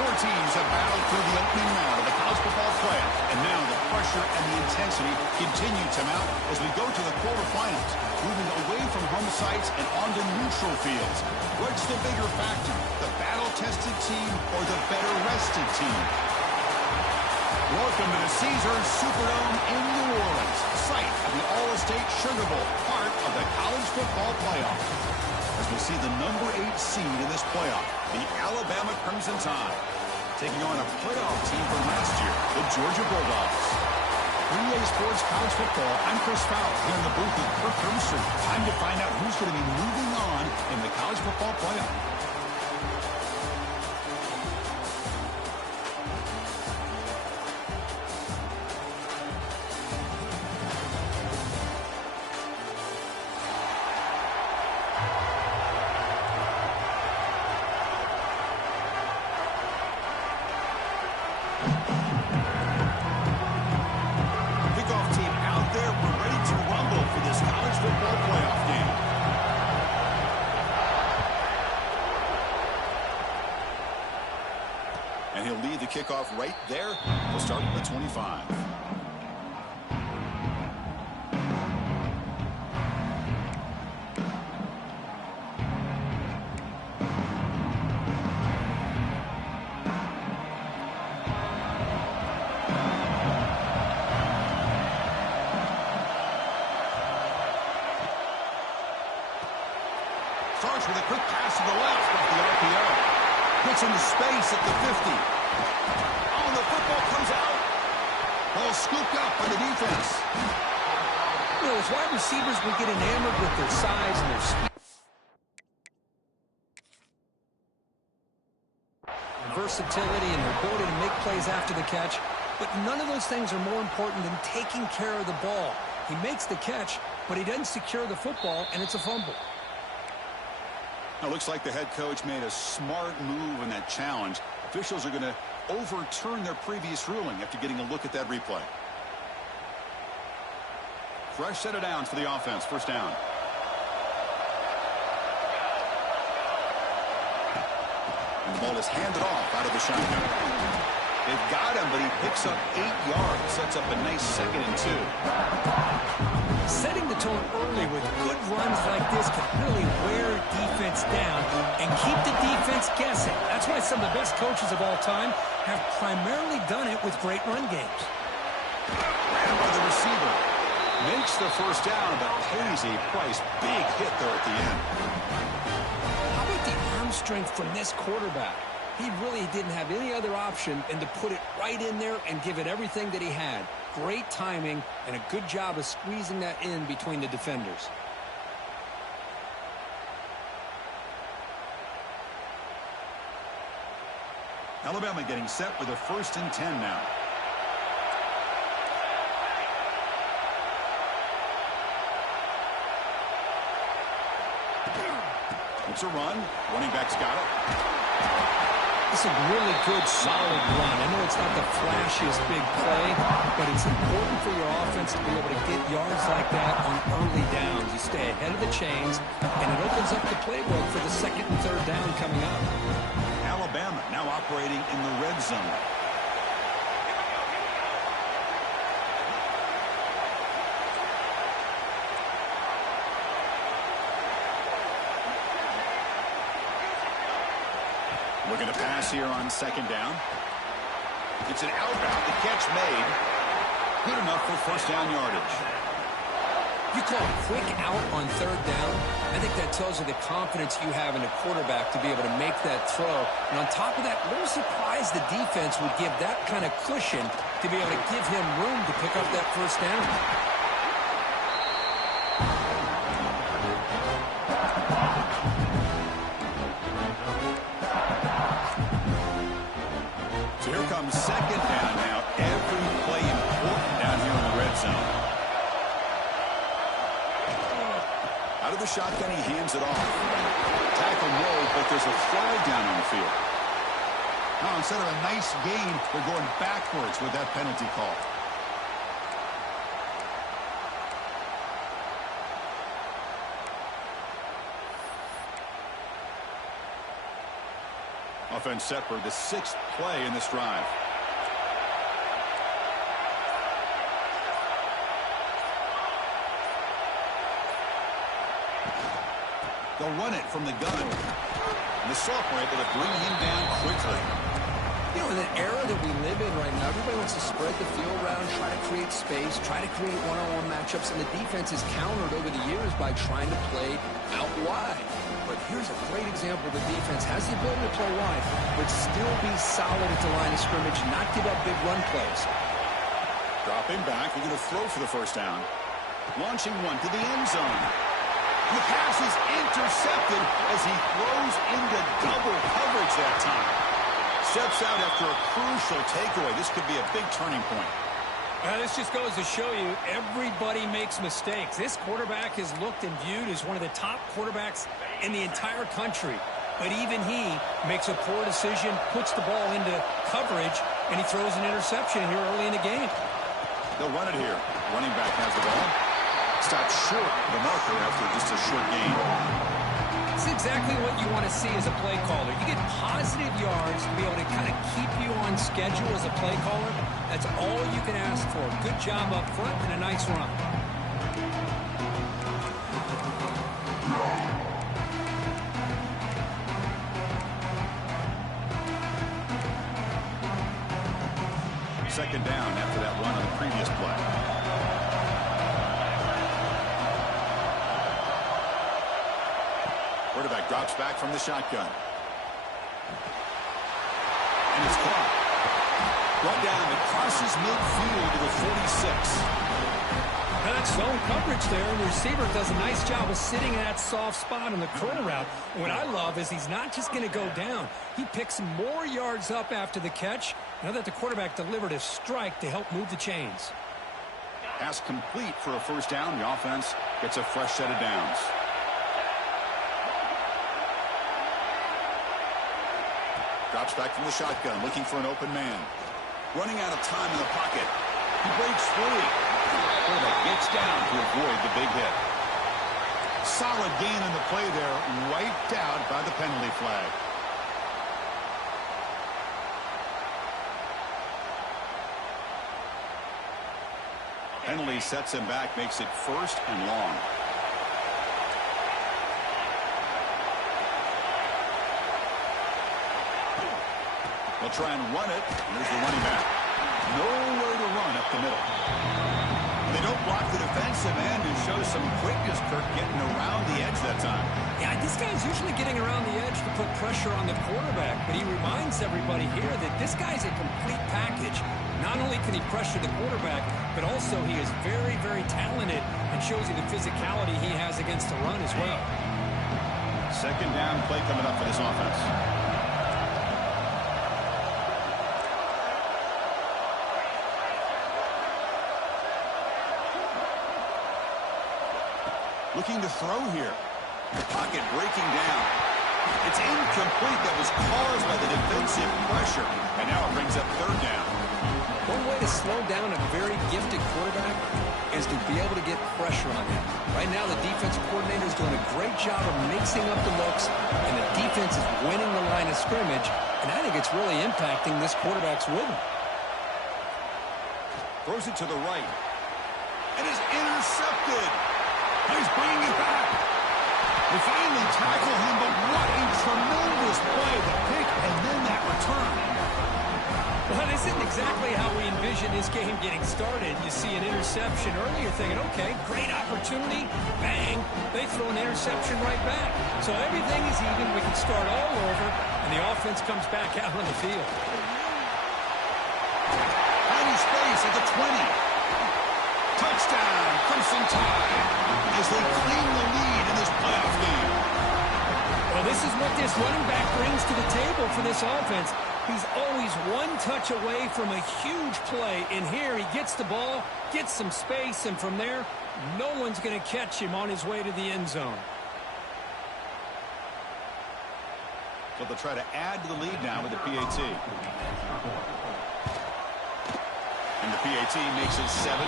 Four teams have battled through the opening round of the college football playoff, and now the pressure and the intensity continue to mount as we go to the quarterfinals, moving away from home sites and onto neutral fields. What's the bigger factor, the battle-tested team or the better-rested team? Welcome to the Caesars Superdome in New Orleans, site of the All-State Sugar Bowl, part of the college football playoff. As we see the number 8 seed in this playoff, the Alabama Crimson Tide, taking on a playoff team from last year, the Georgia Bulldogs. 3A Sports College Football, I'm Chris Fowler, here in the booth with Kirk Hermstrom. Time to find out who's going to be moving on in the college football playoff. And he'll lead the kickoff right there. We'll start with the 25. Starts with a quick pass to the left off the RPO. Gets into space at the 50. Oh, and the football comes out. Ball scooped up by the defense. You know, as wide receivers, we get enamored with their size and their speed. Versatility and their ability to make plays after the catch. But none of those things are more important than taking care of the ball. He makes the catch, but he doesn't secure the football, and it's a fumble. Now, it looks like the head coach made a smart move in that challenge. Officials are going to overturn their previous ruling after getting a look at that replay. Fresh set of downs for the offense. First down. And the ball is handed off out of the shotgun. They've got him, but he picks up 8 yards. Sets up a nice 2nd and 2. Setting the tone early with good runs like this can really wear defense down and keep the defense guessing. That's why some of the best coaches of all time have primarily done it with great run games. Ran by the receiver. Makes the first down, but pays a price. Big hit there at the end. How about the arm strength from this quarterback? He really didn't have any other option than to put it right in there and give it everything that he had. Great timing and a good job of squeezing that in between the defenders. Alabama getting set with a 1st and 10 now. It's a run. Running back's got it. It's a really good, solid run. I know it's not the flashiest big play, but it's important for your offense to be able to get yards like that on early downs. You stay ahead of the chains, and it opens up the playbook for the 2nd and 3rd down coming up. Alabama now operating in the red zone. Looking to pass here on 2nd down. It's an outbound. The catch made. Good enough for 1st down yardage. You call a quick out on 3rd down. I think that tells you the confidence you have in a quarterback to be able to make that throw. And on top of that, a little surprised the defense would give that kind of cushion to be able to give him room to pick up that 1st down. Here comes 2nd down now. Every play important down here in the red zone. Out of the shotgun, he hands it off. Tackle made, but there's a flag down on the field. Now, instead of a nice gain, they're going backwards with that penalty call. Offense set for the 6th play in this drive. They'll run it from the gun. And the sophomore able to bring him down quickly. You know, in the era that we live in right now, everybody wants to spread the field around, try to create space, try to create one-on-one matchups, and the defense is countered over the years by trying to play out wide. But here's a great example. The defense has the ability to play wide, but still be solid at the line of scrimmage, not give up big run plays. Dropping back, they're going to throw for the first down. Launching one to the end zone. And the pass is intercepted as he throws into double coverage that time. Steps out after a crucial takeaway. This could be a big turning point. This just goes to show you everybody makes mistakes. This quarterback is looked and viewed as one of the top quarterbacks in the entire country. But even he makes a poor decision, puts the ball into coverage, and he throws an interception here early in the game. They'll run it here. Running back has the ball. Stopped short of the marker after just a short gain. It's exactly what you want to see as a play caller. You get positive yards to be able to kind of keep you on schedule as a play caller. That's all you can ask for. Good job up front and a nice run. Second down after that run on the previous play. Quarterback drops back from the shotgun. And it's caught. Brought down. It crosses midfield to the 46. Now that's zone coverage there, and the receiver does a nice job of sitting in that soft spot on the curl route. And what I love is he's not just going to go down. He picks more yards up after the catch, now that the quarterback delivered a strike to help move the chains. Pass complete for a first down. The offense gets a fresh set of downs. Drops back from the shotgun, looking for an open man. Running out of time in the pocket. He breaks free. Quarterback gets down to avoid the big hit. Solid gain in the play there, wiped out by the penalty flag. Penalty sets him back, makes it first and long. They'll try and run it. There's the running back. Nowhere to run up the middle. They don't block the defensive end and show some quickness, Kirk, getting around the edge that time. Yeah, this guy's usually getting around the edge to put pressure on the quarterback, but he reminds everybody here that this guy's a complete package. Not only can he pressure the quarterback, but also he is very, very talented and shows you the physicality he has against the run as well. Second down play coming up for this offense. Looking to throw here. Pocket breaking down. It's incomplete. That was caused by the defensive pressure. And now it brings up third down. One way to slow down a very gifted quarterback is to be able to get pressure on him. Right now, the defensive coordinator is doing a great job of mixing up the looks, and the defense is winning the line of scrimmage, and I think it's really impacting this quarterback's rhythm. Throws it to the right. And is intercepted. He's bringing it back. They finally tackle him, but what a tremendous play. The pick and then that return. Well, this isn't exactly how we envision this game getting started. You see an interception early, you're thinking, okay, great opportunity. Bang, they throw an interception right back. So everything is even. We can start all over, and the offense comes back out on the field. Tiny space at the 20. Touchdown, Crimson Tide, as they claim the lead in this playoff game. Well, this is what this running back brings to the table for this offense. He's always one touch away from a huge play. And here he gets the ball, gets some space, and from there, no one's going to catch him on his way to the end zone. So they'll try to add to the lead now with the PAT. And the PAT makes it 7-0.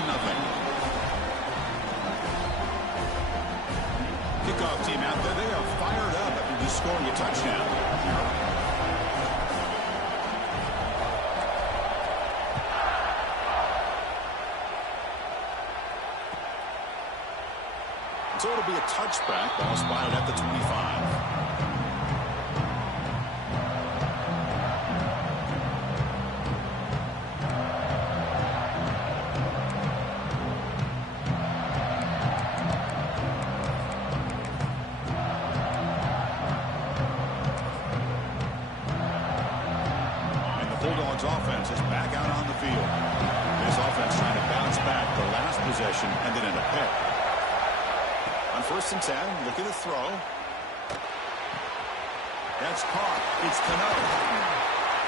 Kickoff team out there, they are fired up after just scoring a touchdown. So it'll be a touchback. Ball spotted at the 25. Bulldogs offense is back out on the field. This offense trying to bounce back. The last possession ended in a pick. On 1st and 10, look at the throw. That's caught. It's Cano.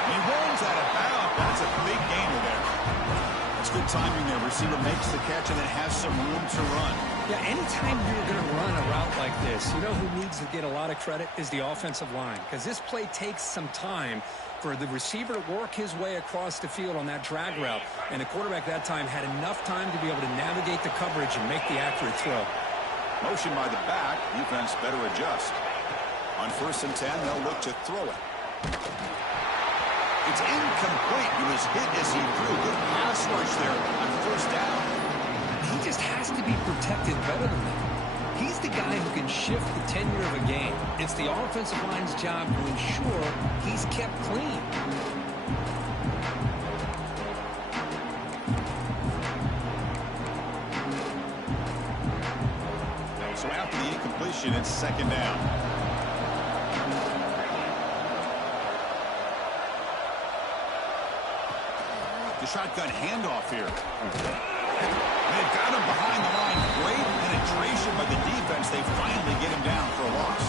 He rolls out of bounds. That's a big gainer there. That's good timing there. Receiver makes the catch and then has some room to run. Yeah, anytime you're going to run a route like this, you know who needs to get a lot of credit is the offensive line, because this play takes some time for the receiver to work his way across the field on that drag route, and the quarterback that time had enough time to be able to navigate the coverage and make the accurate throw. Motion by the back. Defense better adjust. On 1st and 10, they'll look to throw it. It's incomplete. He was hit as he threw. Good pass rush there on 1st down. He just has to be protected better than that. He's the guy who can shift the tenure of a game. It's the offensive line's job to ensure he's kept clean. So after the incompletion, it's 2nd down. The shotgun handoff here. They've got him behind the line. Great penetration by the defense. They finally get him down for a loss.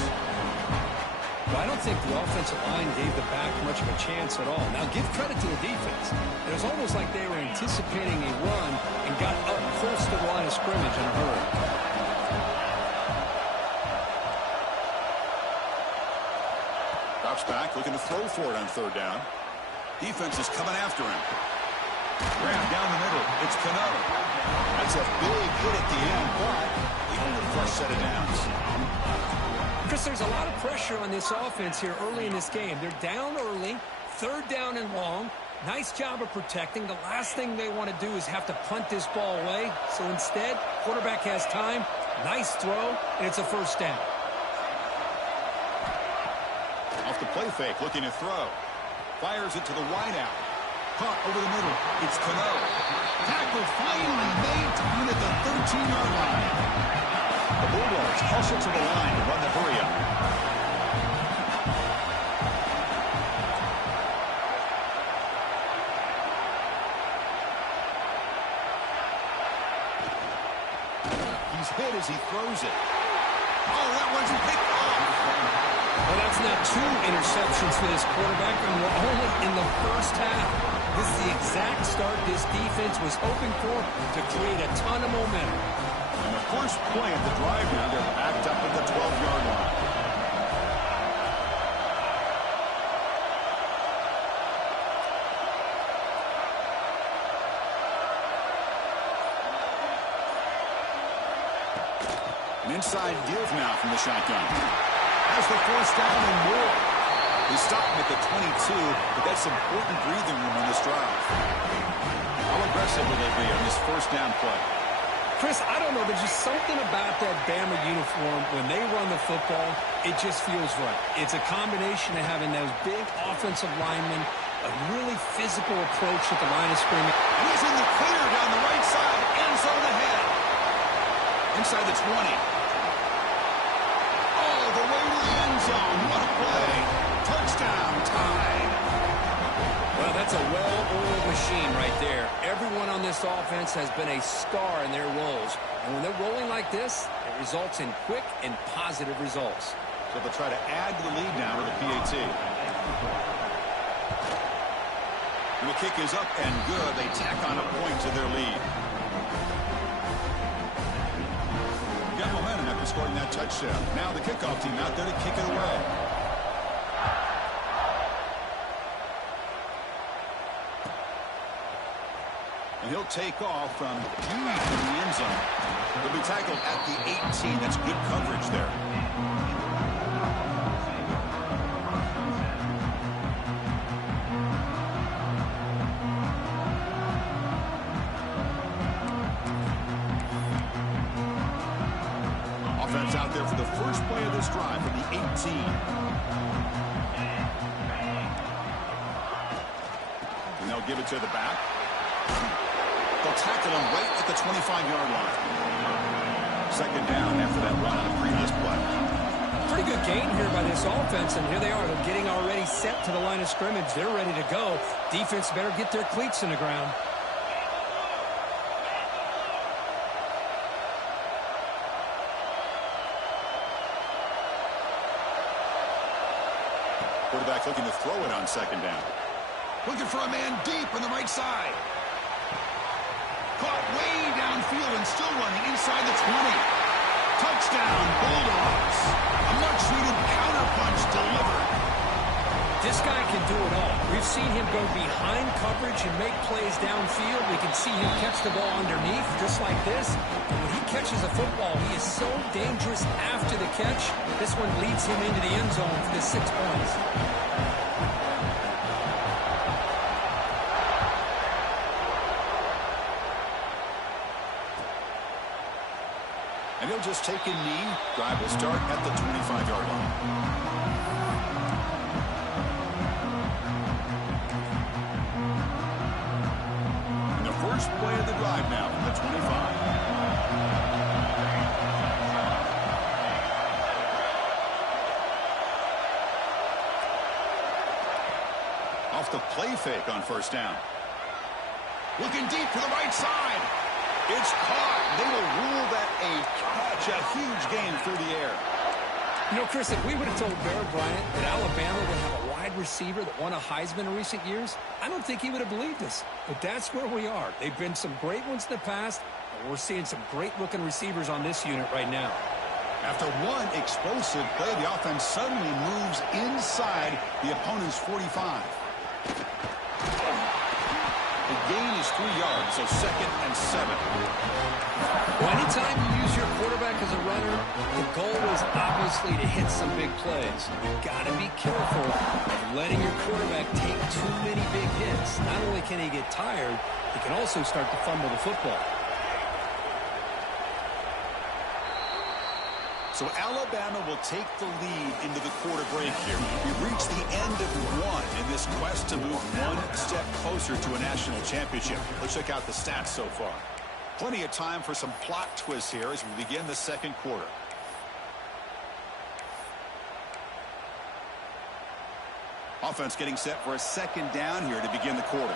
Well, I don't think the offensive line gave the back much of a chance at all. Now, give credit to the defense. It was almost like they were anticipating a run and got up close to the line of scrimmage in a hurry. Drops back, looking to throw for it on 3rd down. Defense is coming after him. Grab down the middle. It's Cano. That's a big hit at the end, but they own the first set of downs. Chris, there's a lot of pressure on this offense here early in this game. They're down early, 3rd down and long. Nice job of protecting. The last thing they want to do is have to punt this ball away. So instead, quarterback has time. Nice throw, and it's a 1st down. Off the play fake, looking to throw. Fires it to the wideout. Caught over the middle. It's Cano. Tackle finally made to win at the 13-yard line. The Bulldogs hustle to the line to run the hurry up. He's hit as he throws it. Oh, that one's picked off. Well, that's now 2 interceptions for this quarterback, and we're only in the 1st half. This is the exact start this defense was hoping for to create a ton of momentum. And the first play of the drive now, they're backed up at the 12-yard line. An inside give now from the shotgun. Has the 1st down and more. He's stopping at the 22, but that's important breathing room on this drive. How aggressive will they be on this 1st down play? Chris, I don't know. There's just something about that Bama uniform. When they run the football, it just feels right. It's a combination of having those big offensive linemen, a really physical approach at the line of scrimmage. And he's in the clear down the right side. End zone ahead. Inside the 20. All the way to the end zone. What a play. Touchdown, tied. Well, that's a well-oiled machine right there. Everyone on this offense has been a star in their roles. And when they're rolling like this, it results in quick and positive results. So they'll try to add to the lead now with the PAT. And the kick is up and good. They tack on a point to their lead. Got momentum after scoring that touchdown. Now the kickoff team out there to kick it away. And he'll take off from deep in the end zone. He'll be tackled at the 18. That's good coverage there. there for the first play of this drive from the 18. And they'll give it to the back. They'll tackle him right at the 25-yard line. Second down after that run on the previous play. Pretty good gain here by this offense, and here they are. They're getting already set to the line of scrimmage. They're ready to go. Defense better get their cleats in the ground. Quarterback looking to throw it on second down. Looking for a man deep on the right side. Caught way downfield and still running inside the 20. Touchdown, Bulldogs. A much-needed counterpunch delivered. This guy can do it all. We've seen him go behind coverage and make plays downfield. We can see him catch the ball underneath, just like this. And when he catches a football, he is so dangerous after the catch. This one leads him into the end zone for the 6 points. And he'll just take a knee. Drive will start at the 25-yard line. And the first play of the drive now from the 25. Off the play fake on first down. Looking deep to the right side. It's caught. They will rule that a catch, a huge gain through the air. You know, Chris, if we would have told Bear Bryant that Alabama would have a wide receiver that won a Heisman in recent years, I don't think he would have believed us. But that's where we are. They've been some great ones in the past, and we're seeing some great-looking receivers on this unit right now. After one explosive play, the offense suddenly moves inside the opponent's 45. The gain is 3 yards, so 2nd and 7. Well, anytime you use your quarterback as a runner, the goal is obviously to hit some big plays. You've got to be careful of letting your quarterback take too many big hits. Not only can he get tired, he can also start to fumble the football. So Alabama will take the lead into the quarter break here. We've reached the end of one in this quest to move one step closer to a national championship. Let's check out the stats so far. Plenty of time for some plot twists here as we begin the second quarter. Offense getting set for a second down here to begin the quarter.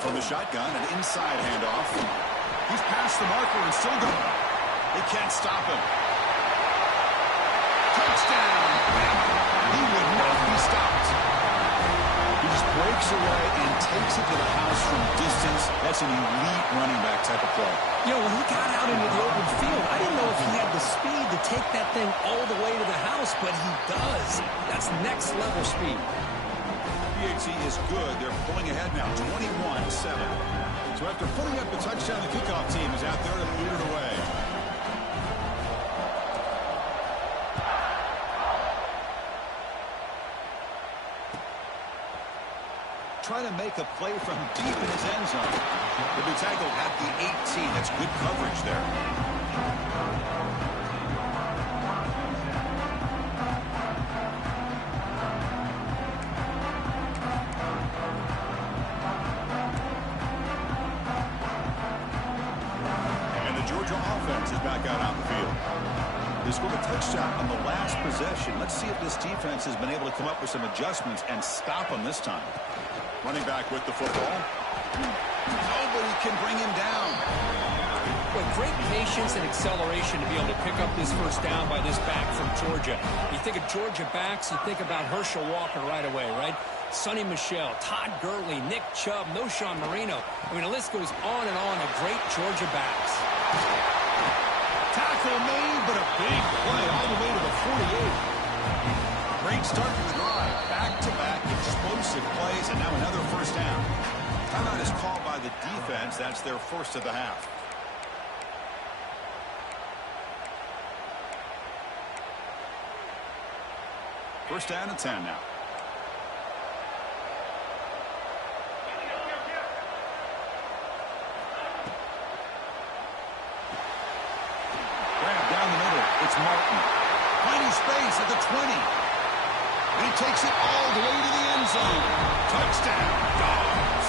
From the shotgun, an inside handoff. He's past the marker and still going. They can't stop him. Touchdown! He would not be stopped. He just breaks away and takes it to the house from distance. That's an elite running back type of play. You know, when he got out into the open field, I didn't know if he had the speed to take that thing all the way to the house, but he does. That's next level speed. PHC is good. They're pulling ahead now, 21-7. So after putting up the touchdown, the kickoff team is out there to boot it away. Trying to make a play from deep in his end zone. He'll be tackled at the 18. That's good coverage there. Offense is back out on the field. They scored a touchdown on the last possession. Let's see if this defense has been able to come up with some adjustments and stop them this time. Running back with the football. Nobody can bring him down. Well, great patience and acceleration to be able to pick up this first down by this back from Georgia. You think of Georgia backs, you think about Herschel Walker right away, right? Sonny Michel, Todd Gurley, Nick Chubb, Noshawn Marino. I mean, the list goes on and on of great Georgia backs. Tackle made, but a big play all the way to the 48. Great start to the drive. Back-to-back explosive plays, and now another first down. Timeout is called by the defense. That's their first of the half. First down and 10 now. Martin. Finding space at the 20. And he takes it all the way to the end zone. Touchdown, Dogs.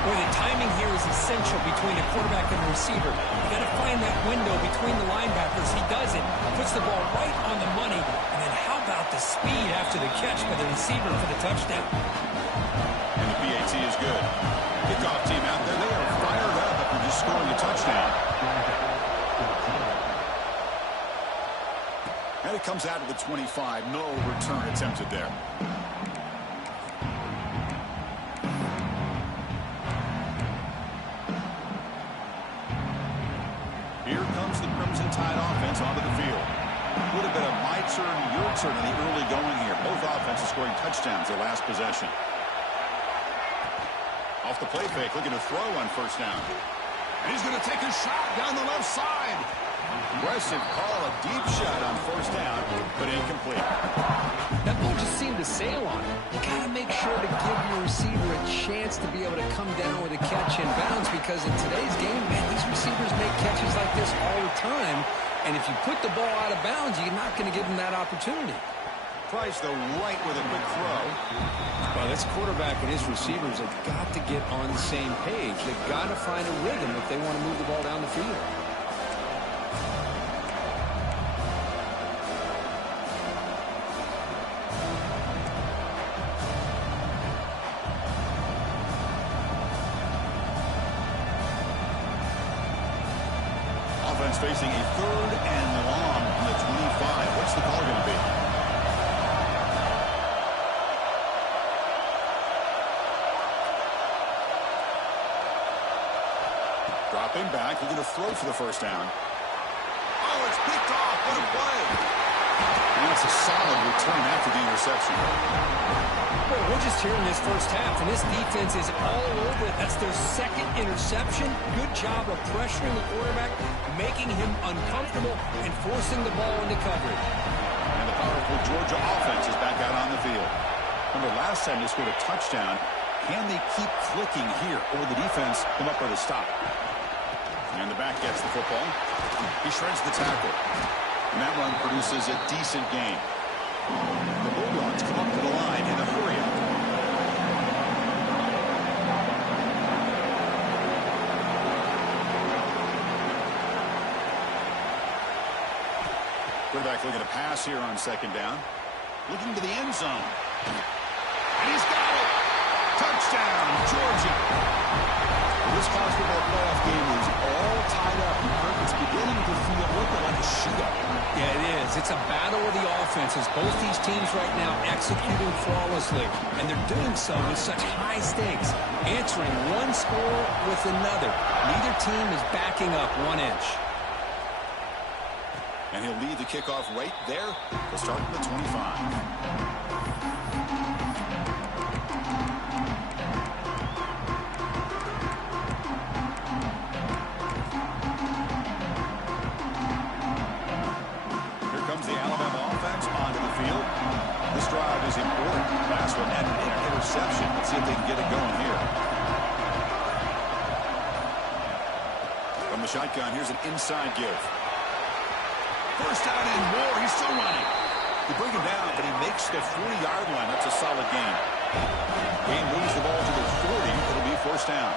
Boy, the timing here is essential between a quarterback and a receiver. You got to find that window between the linebackers. He does it, puts the ball right on the money, and then how about the speed after the catch by the receiver for the touchdown? And the PAT is good. Kickoff team out there, they are fired up after just scoring a touchdown. And it comes out of the 25. No return attempted there. Here comes the Crimson Tide offense onto the field. Would have been a my turn, your turn in the early going here. Both offenses scoring touchdowns their last possession. Off the play fake, looking to throw on first down. And he's going to take a shot down the left side. Aggressive call, a deep shot on first down, but incomplete. That ball just seemed to sail on it. You got to make sure to give your receiver a chance to be able to come down with a catch and bounce, because in today's game, man, these receivers make catches like this all the time. And if you put the ball out of bounds, you're not going to give them that opportunity. Price, though, right with a quick throw. Well, this quarterback and his receivers have got to get on the same page. They've got to find a rhythm if they want to move the ball down the field. Offense facing a 3rd and long from the 25. What's the call going to be? Dropping back, looking to throw for the first down. Oh, it's picked off. What a play. And it's a solid return after the interception. Well, we're just here in this first half, and this defense is all over it. That's their 2nd interception. Good job of pressuring the quarterback, making him uncomfortable, and forcing the ball into coverage. And the powerful Georgia offense is back out on the field. Remember, last time they scored a touchdown. Can they keep clicking here, or the defense come up with a stop? And the back gets the football. He shreds the tackle. And that run produces a decent gain. The Bulldogs come up to the line in a hurry-up. Quarterback looking to pass here on 2nd down. Looking to the end zone. And he's got it! Touchdown, Georgia! This college football playoff game is all tied up. It's beginning to feel a little like a shootout. Yeah, it is. It's a battle of the offenses. Both these teams right now executing flawlessly, and they're doing so with such high stakes, answering one score with another. Neither team is backing up 1 inch. And he'll lead the kickoff right there to start at the 25. Is important. Last one had an interception. Let's see if they can get it going here. From the shotgun, here's an inside give. First down and more. He's still running. They bring him down, but he makes the 40-yard line. That's a solid gain. Gain moves the ball to the 40. It'll be first down.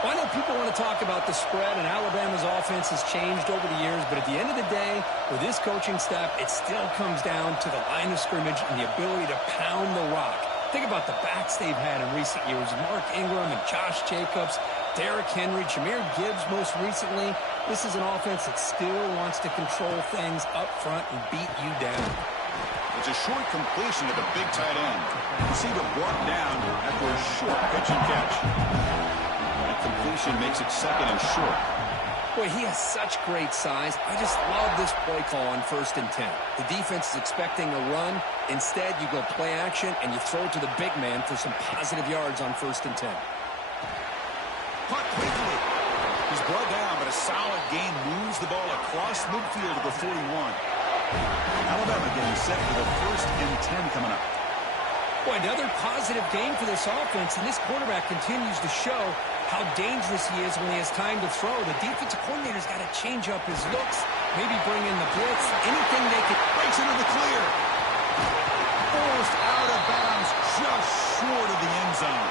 Well, I know people want to talk about the spread, and Alabama's offense has changed over the years, but at the end of the day, with this coaching staff, it still comes down to the line of scrimmage and the ability to pound the rock. Think about the backs they've had in recent years. Mark Ingram and Josh Jacobs, Derrick Henry, Jahmyr Gibbs most recently. This is an offense that still wants to control things up front and beat you down. It's a short completion to the big tight end. Receiver brought down after a short pitch and catch. Completion makes it 2nd and short. Boy, he has such great size. I just love this play call on 1st and 10. The defense is expecting a run. Instead, you go play action, and you throw it to the big man for some positive yards on 1st and 10. Caught quickly. He's brought down, but a solid gain moves the ball across midfield to the 41. Alabama getting set for the 1st and 10 coming up. Boy, another positive game for this offense, and this quarterback continues to show how dangerous he is when he has time to throw. The defensive coordinator's got to change up his looks Maybe bring in the blitz. Anything they could. Breaks into the clear. Forced out of bounds, just short of the end zone.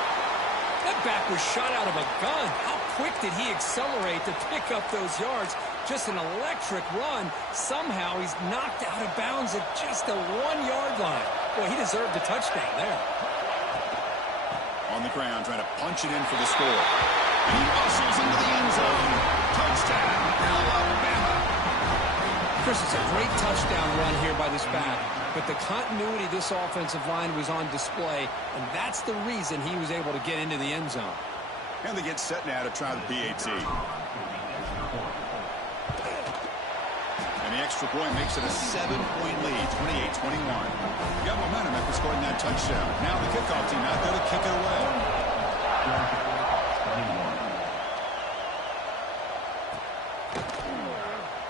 That back was shot out of a gun. How quick did he accelerate to pick up those yards? Just an electric run. Somehow he's knocked out of bounds at just the 1-yard line. Boy, he deserved a touchdown there. On the ground, trying to punch it in for the score. And he muscles into the end zone. Touchdown, Alabama. Chris, it's a great touchdown run here by this back. But the continuity of this offensive line was on display, and that's the reason he was able to get into the end zone. And they get set now to try the PAT. And the extra point makes it a 7-point lead, 28-21. You got momentum after scoring that touchdown. Now the kickoff team out there to kick it away.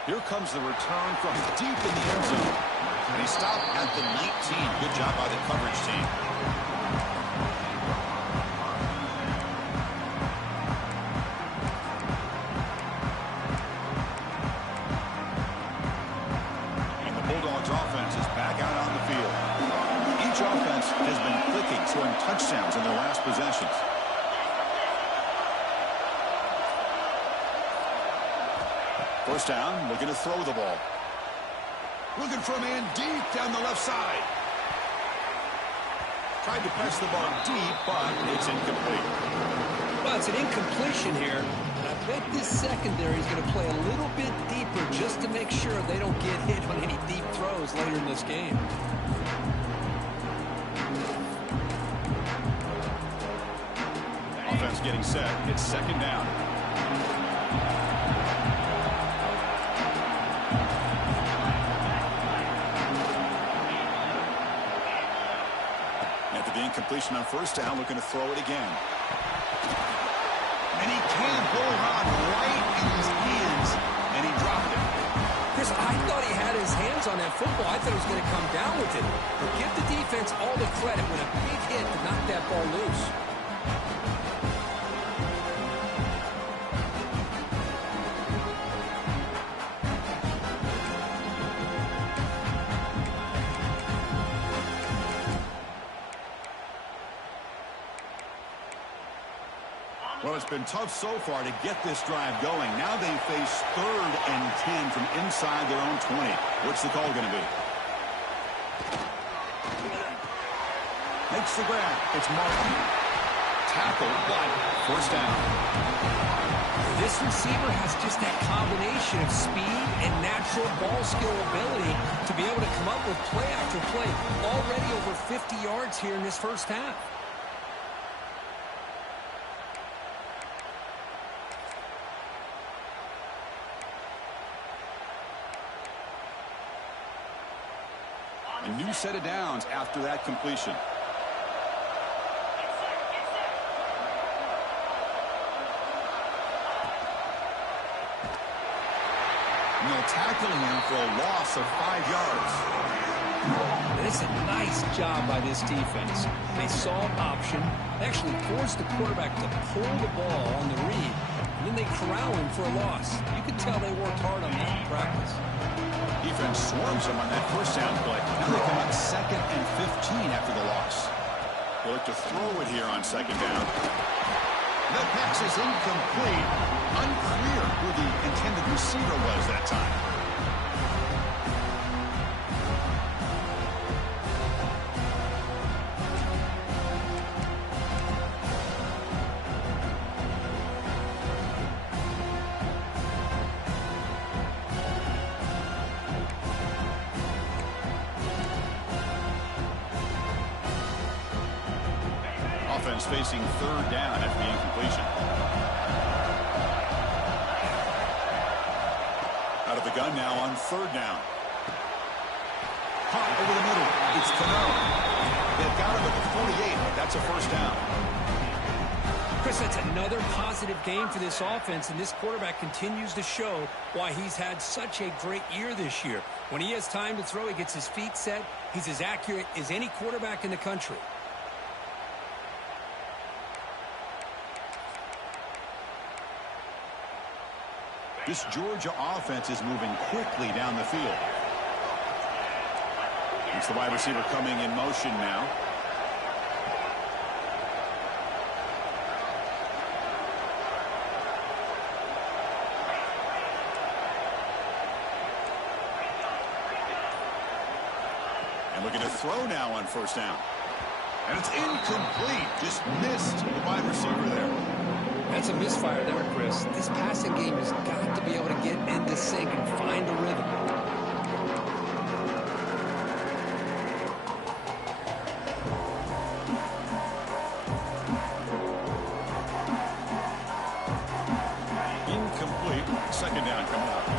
Here comes the return from deep in the end zone. And he stopped at the 19. Good job by the coverage team. And the Bulldogs offense is back out on the field. Each offense has been clicking, scoring touchdowns in their last possessions. First down, looking to throw the ball. Looking for a man deep down the left side. Tried to press the ball deep, but it's incomplete. Well, it's an incompletion here. And I bet this secondary is going to play a little bit deeper just to make sure they don't get hit on any deep throws later in this game. Offense getting set. It's second down. Incompletion on first down, looking to throw it again. And he can't hold on right in his hands, and he dropped it. Chris, I thought he had his hands on that football. I thought he was going to come down with it. But give the defense all the credit when a big hit to knock that ball loose. Well, it's been tough so far to get this drive going. Now they face 3rd and 10 from inside their own 20. What's the call going to be? Makes the grab. It's Martin. Tackle, but first down. This receiver has just that combination of speed and natural ball skill ability to be able to come up with play after play. Already over 50 yards here in this first half. A new set of downs after that completion. And they're tackling him for a loss of 5 yards. And it's a nice job by this defense. They saw an option. They actually forced the quarterback to pull the ball on the read, and then they corral him for a loss. You can tell they worked hard on that in practice. Defense swarms them on that first down play. Now they come up 2nd and 15 after the loss. They look to throw it here on second down. The pass is incomplete. Unclear who the intended receiver was that time. Offense facing 3rd down after the incompletion. Out of the gun now on 3rd down. Hot over the middle. It's Cano. They've got him at the 48, but that's a first down. Chris, that's another positive game for this offense, and this quarterback continues to show why he's had such a great year this year. When he has time to throw, he gets his feet set. He's as accurate as any quarterback in the country. This Georgia offense is moving quickly down the field. It's the wide receiver coming in motion now. And looking to throw now on first down. And it's incomplete. Just missed the wide receiver there. That's a misfire there, Chris. This passing game has got to be able to get into sync and find a rhythm. Incomplete. Second down coming up.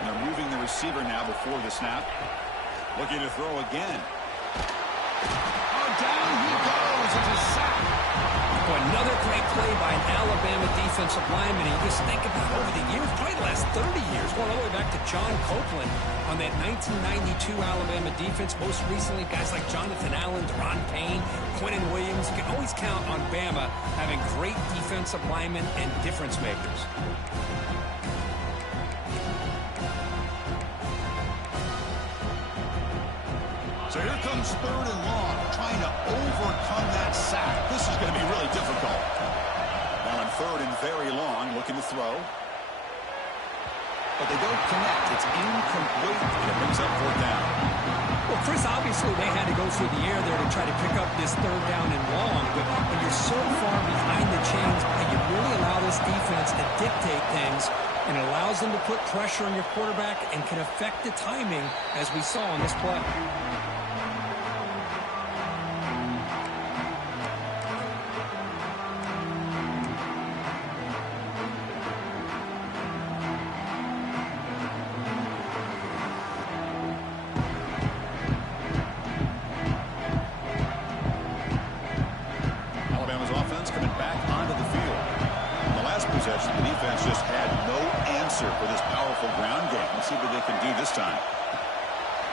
And they're moving the receiver now before the snap. Looking to throw again. Oh, down he goes. It's a sack. Oh, another great play by an Alabama defensive lineman. You just think about over the years, probably the last 30 years, going all the way back to John Copeland on that 1992 Alabama defense. Most recently, guys like Jonathan Allen, Deron Payne, Quentin Williams. You can always count on Bama having great defensive linemen and difference makers. So here comes third and long, trying to overcome that sack. This is going to be really difficult. Now on third and very long, looking to throw. But they don't connect. It's incomplete, and it brings up fourth down. Well, Chris, obviously they had to go through the air there to try to pick up this third down and long. But when you're so far behind the chains, you really allow this defense to dictate things, and it allows them to put pressure on your quarterback and can affect the timing, as we saw on this play. The defense just had no answer for this powerful ground game. Let's see what they can do this time.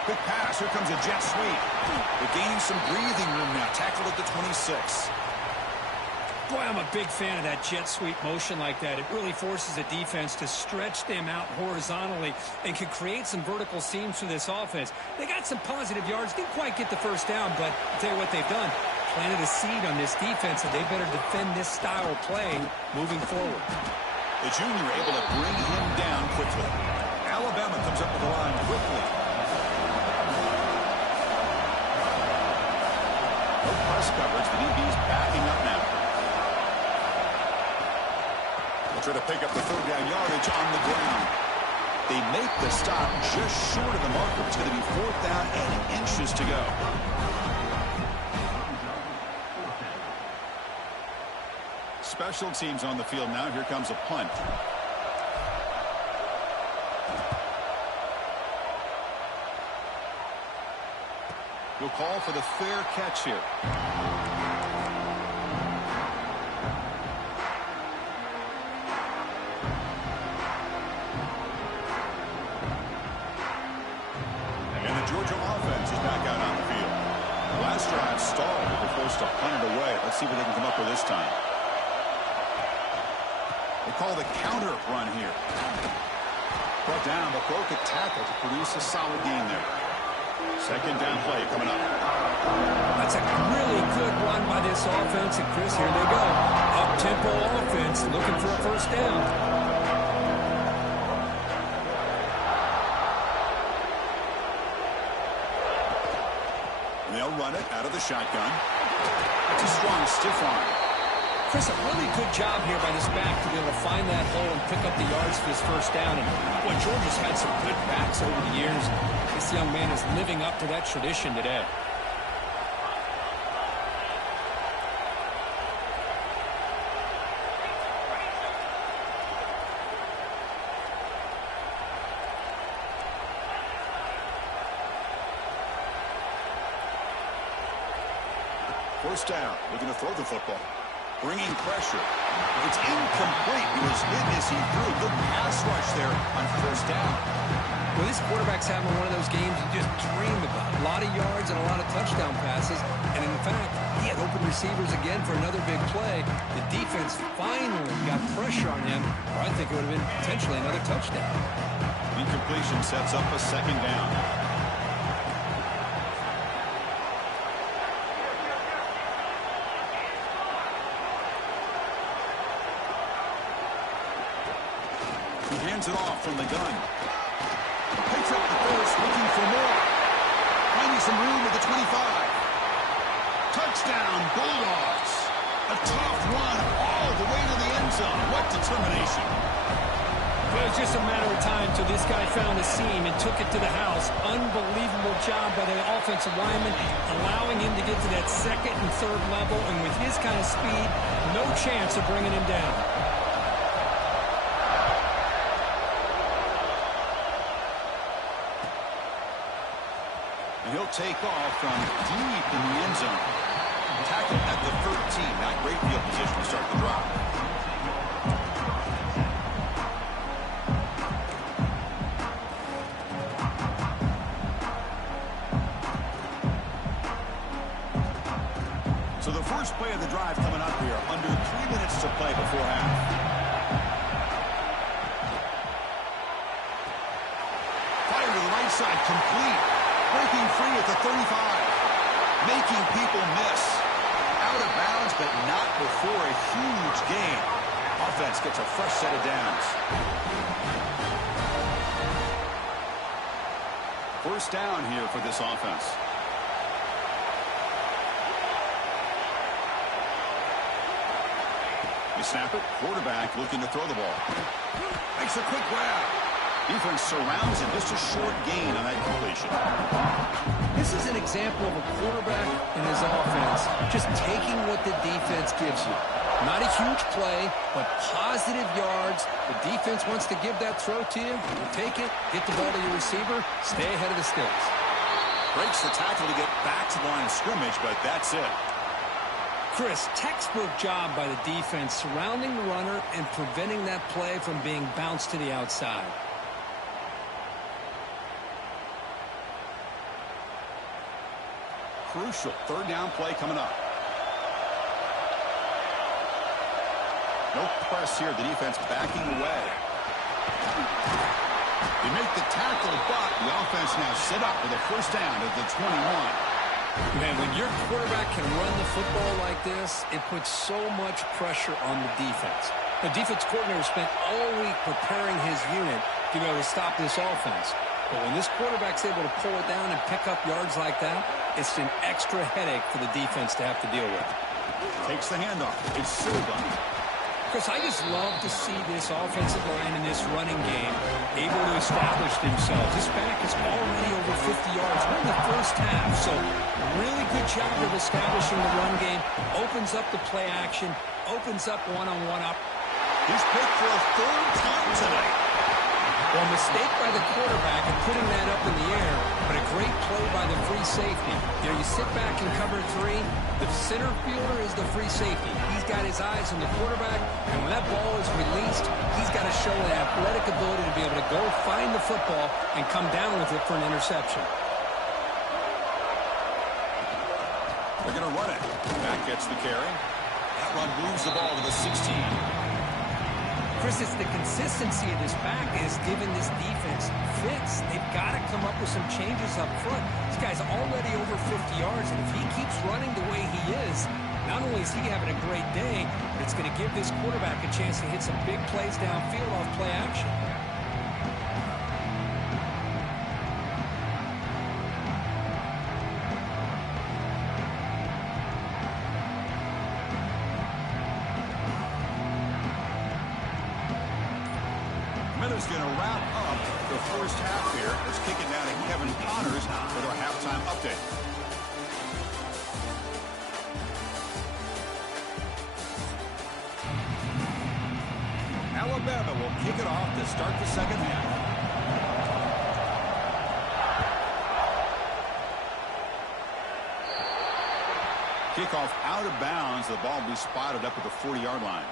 Quick pass. Here comes a jet sweep. They're gaining some breathing room now. Tackled at the 26. Boy, I'm a big fan of that jet sweep motion like that. It really forces the defense to stretch them out horizontally and can create some vertical seams for this offense. They got some positive yards. Didn't quite get the first down, but I'll tell you what they've done. Planted a seed on this defense, and they better defend this style of play moving forward. The junior able to bring him down quickly. Alabama comes up with the line quickly. No press coverage. The DB's backing up now. They'll try to pick up the third down yardage on the ground. They make the stop just short of the marker. It's going to be fourth down and inches to go. Special teams on the field now. Here comes a punt. We'll call for the fair catch here. And the Georgia offense is back out on the field. The last drive stalled. They were forced to punt it away. Let's see what they can come up with this time. They call the counter run here. Brought down, but broke a tackle to produce a solid gain there. Second down play coming up. That's a really good run by this offense. And Chris, here they go. Up-tempo offense looking for a first down. And they'll run it out of the shotgun. It's a strong stiff arm. Chris, a really good job here by this back to be able to find that hole and pick up the yards for this first down. And boy, Georgia's had some good backs over the years. This young man is living up to that tradition today. First down, looking to throw the football. Bringing pressure. It's incomplete. He was hit as he threw a good pass rush there on first down. Well, this quarterback's having one of those games you just dream about. A lot of yards and a lot of touchdown passes. And in fact, he had open receivers again for another big play. The defense finally got pressure on him, or I think it would have been potentially another touchdown. Incompletion sets up a second down. He hands it off from the gun. Picks up the first, looking for more. Finding some room at the 25. Touchdown, Bulldogs. A tough run all the way to the end zone. What determination. Well, it was just a matter of time till this guy found a seam and took it to the house. Unbelievable job by the offensive lineman, allowing him to get to that second and third level. And with his kind of speed, no chance of bringing him down. And he'll take off from deep in the end zone. Tackled at the 13. Not great field position to start the drive. So the first play of the drive coming up here. Under 3 minutes to play before half. Fire to the right side. Complete. Breaking free at the 35. Making people miss. Out of bounds, but not before a huge gain. Offense gets a fresh set of downs. First down here for this offense. They snap it. Quarterback looking to throw the ball. Makes a quick grab. Defense surrounds him. Just a short gain on that completion. This is an example of a quarterback and his offense just taking what the defense gives you. Not a huge play, but positive yards. The defense wants to give that throw to you. You take it, get the ball to your receiver, stay ahead of the sticks. Breaks the tackle to get back to the line of scrimmage, but that's it. Chris, textbook job by the defense surrounding the runner and preventing that play from being bounced to the outside. Crucial third down play coming up. No press here. The defense backing away. They make the tackle, but the offense now set up with a first down at the 21. Man, when your quarterback can run the football like this, it puts so much pressure on the defense. The defense coordinator spent all week preparing his unit to be able to stop this offense. But when this quarterback's able to pull it down and pick up yards like that, it's an extra headache for the defense to have to deal with. Takes the handoff. It's Silva. Chris, I just love to see this offensive line in this running game able to establish themselves. This back is already over 50 yards. We're in the first half, so really good job of establishing the run game. Opens up the play action, opens up one-on-one up. He's picked for a third time tonight. Well, mistake by the quarterback in putting that up in the air, but a great play by the free safety. You know, you sit back and cover three. The center fielder is the free safety. He's got his eyes on the quarterback, and when that ball is released, he's got to show an athletic ability to be able to go find the football and come down with it for an interception. They're going to run it. Back gets the carry. That run moves the ball to the 16. Chris, it's the consistency of this back that has given this defense fits. They've got to come up with some changes up front. This guy's already over 50 yards, and if he keeps running the way he is, not only is he having a great day, but it's going to give this quarterback a chance to hit some big plays downfield off play action. Miller's going to wrap up the first half here. Let's kick it down to Kevin Connors with our halftime update. Alabama will kick it off to start the second half. Kickoff out of bounds. The ball will be spotted up at the 40-yard line.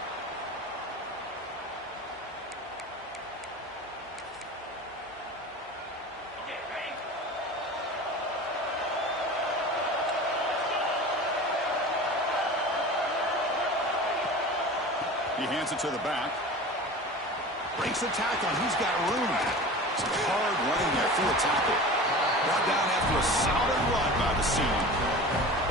He hands it to the back. Breaks the tackle, and he's got room. Some hard running there through a tackle. Brought down after a solid run by the senior.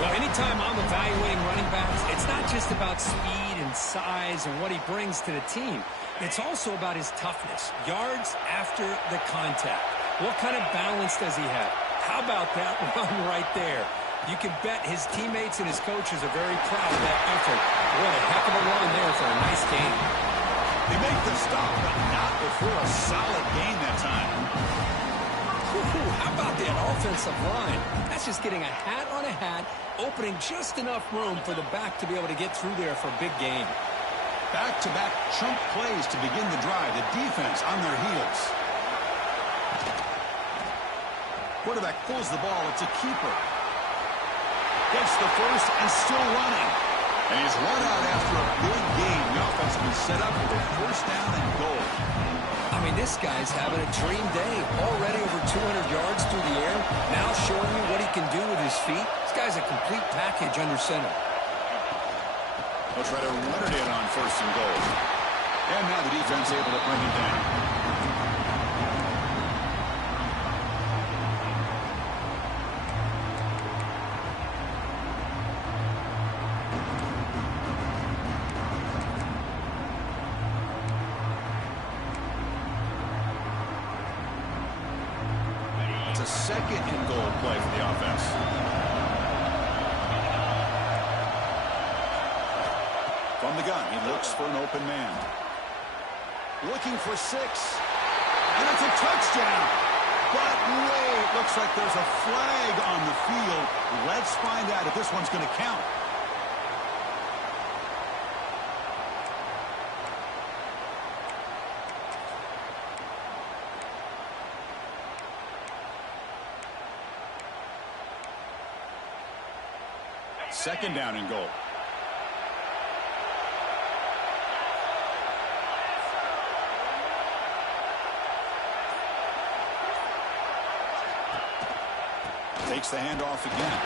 Well, anytime I'm evaluating running backs, it's not just about speed and size and what he brings to the team. It's also about his toughness. Yards after the contact. What kind of balance does he have? How about that run right there? You can bet his teammates and his coaches are very proud of that effort. What a heck of a run there for a nice gain. They make the stop, but not before a solid gain that time. Ooh, how about that offensive line? That's just getting a hat on a hat, opening just enough room for the back to be able to get through there for a big gain. Back-to-back chunk plays to begin the drive. The defense on their heels. Quarterback pulls the ball. It's a keeper. Gets the first and still running. And he's run out after a big gain. The offense will be set up with a first down and goal. I mean, this guy's having a dream day. Already over 200 yards through the air. Now showing you what he can do with his feet. This guy's a complete package under center. They'll try to run it in on first and goal. And now the defense able to bring it down. It's a second and goal play for the offense. From the gun, he looks for an open man. Looking for 6. And it's a touchdown. But wait, looks like there's a flag on the field. Let's find out if this one's going to count. Second down and goal. Takes the handoff again.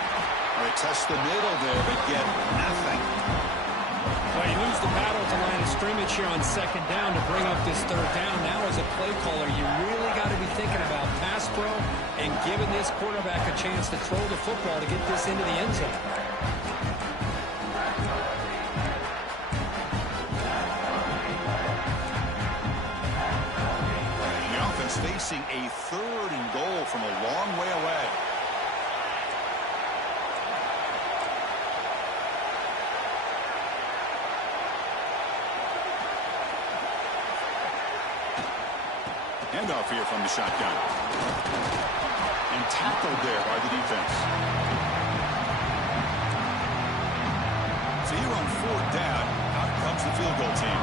They test the middle there, but get nothing. Well, you lose the battle to line of scrimmage here on second down to bring up this third down. Now as a play caller, you really got to be thinking about pass pro and giving this quarterback a chance to throw the football to get this into the end zone. The offense facing a third and goal from a long way away. Handoff here from the shotgun. And tackled there by the defense. So here on fourth down, out comes the field goal team.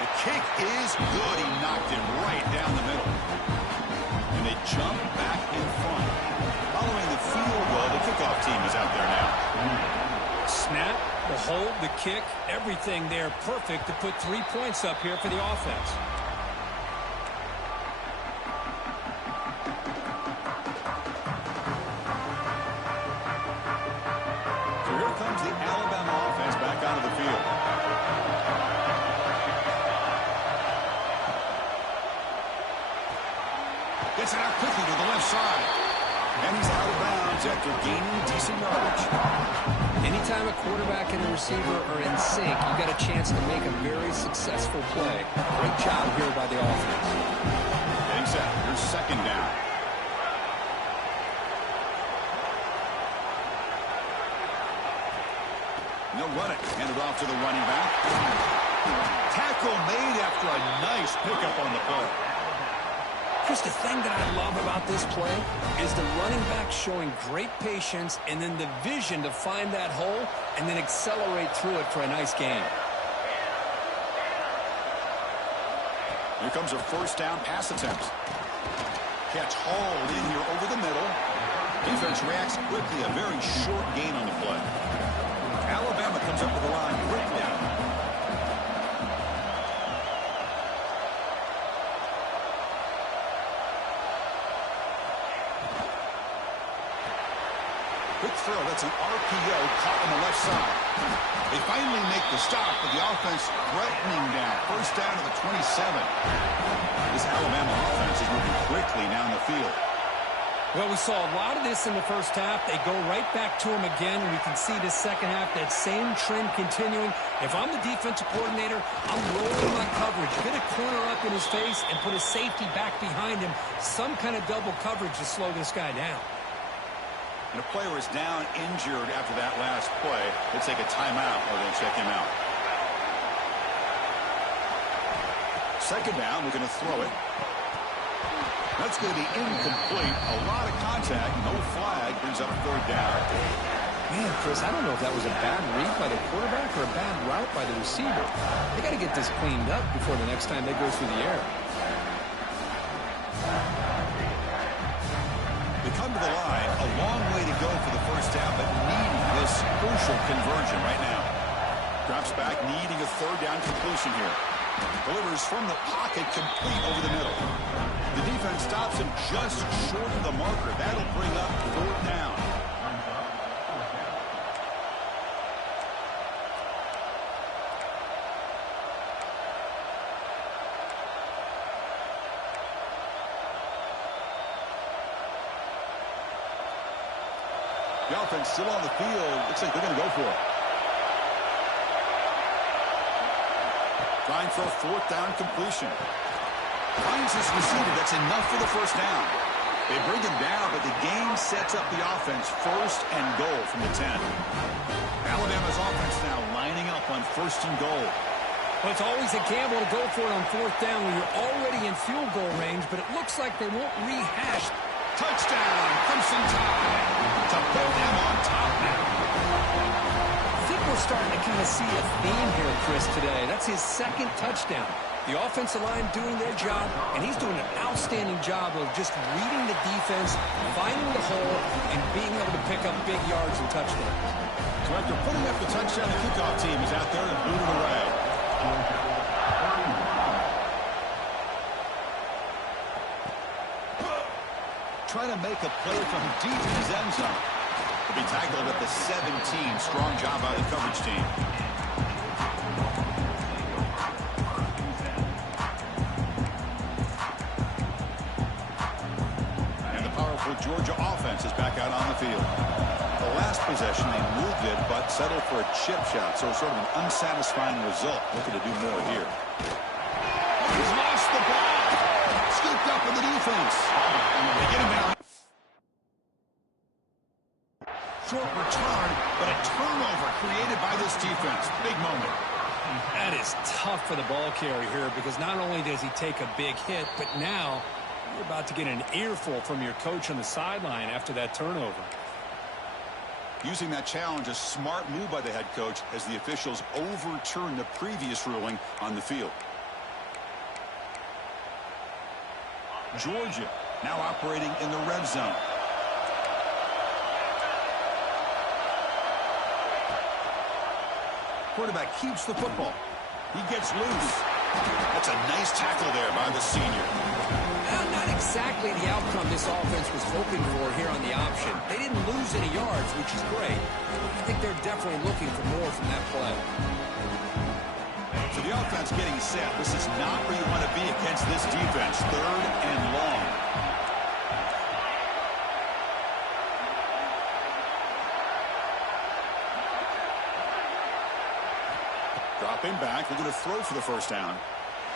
The kick is good. He knocked it right down the middle. And they jump back in front. Following the field goal, the kickoff team is out there now. Snap, the hold, the kick, everything there perfect to put 3 points up here for the offense. So here comes the Alabama offense back onto the field. Gets it out quickly to the left side. And he's out of bounds after gaining decent yardage. Anytime a quarterback and a receiver are in sync, you got a chance to make a very successful play. Great job here by the offense. Getting set. Here's second down. And they'll run it. Hand it off to the running back. Tackle made after a nice pickup on the play. Chris, the thing that I love about this play is the running back showing great patience and then the vision to find that hole and then accelerate through it for a nice gain. Here comes a first down pass attempt. Catch hauled in here over the middle. Defense reacts quickly. A very short gain on the play. Alabama comes up with the line. Right down. quick throw. That's an RPO caught on the left side. They finally make the stop, but the offense threatening down. First down to the 27. This Alabama offense is moving quickly down the field. Well, we saw a lot of this in the first half. They go right back to him again, and we can see the second half, that same trend continuing. If I'm the defensive coordinator, I'm rolling my coverage. Get a corner up in his face and put a safety back behind him. Some kind of double coverage to slow this guy down. And a player is down injured after that last play. They take a timeout or they check him out. Second down, we're going to throw it. That's going to be incomplete. A lot of contact, no flag, brings up third down. Man, Chris, I don't know if that was a bad read by the quarterback or a bad route by the receiver. They got to get this cleaned up before the next time they go through the air. They come to the line, a long way to go for the first down, but needing this crucial conversion right now. Drops back, needing a third down completion here. Delivers from the pocket, complete over the middle. The defense stops him just short of the marker. That'll bring up fourth down. The offense still on the field. Looks like they're going to go for it. Trying for a fourth down completion. Finds his receiver. That's enough for the first down. They bring him down, but the game sets up the offense first and goal from the 10. Alabama's offense now lining up on first and goal. Well, it's always a gamble to go for it on fourth down when you're already in field goal range, but it looks like they won't rehash. Touchdown, Crimson Tide, to put them on top now. I think we're starting to kind of see a theme here, Chris, today. That's his second touchdown. The offensive line doing their job, and he's doing an outstanding job of just reading the defense, finding the hole, and being able to pick up big yards and touchdowns. So after putting up the touchdown, the kickoff team is out there and booted away. Trying to make a play from deep in his end zone. To be tackled at the 17. Strong job by the coverage team. And the powerful Georgia offense is back out on the field. The last possession, they moved it, but settled for a chip shot. So sort of an unsatisfying result. Looking to do more here. He's lost the ball. Scooped up in the defense. They get him down. Short return, but a turnover created by this defense. Big moment. That is tough for the ball carrier here because not only does he take a big hit, but now you're about to get an earful from your coach on the sideline after that turnover. Using that challenge, a smart move by the head coach as the officials overturn the previous ruling on the field. Georgia now operating in the red zone. Quarterback keeps the football. He gets loose. That's a nice tackle there by the senior. Not exactly the outcome this offense was hoping for here on the option. They didn't lose any yards, which is great. I think they're definitely looking for more from that play. So the offense getting set. This is not where you want to be against this defense. Third and long. Dropping back. We're going to throw for the first down.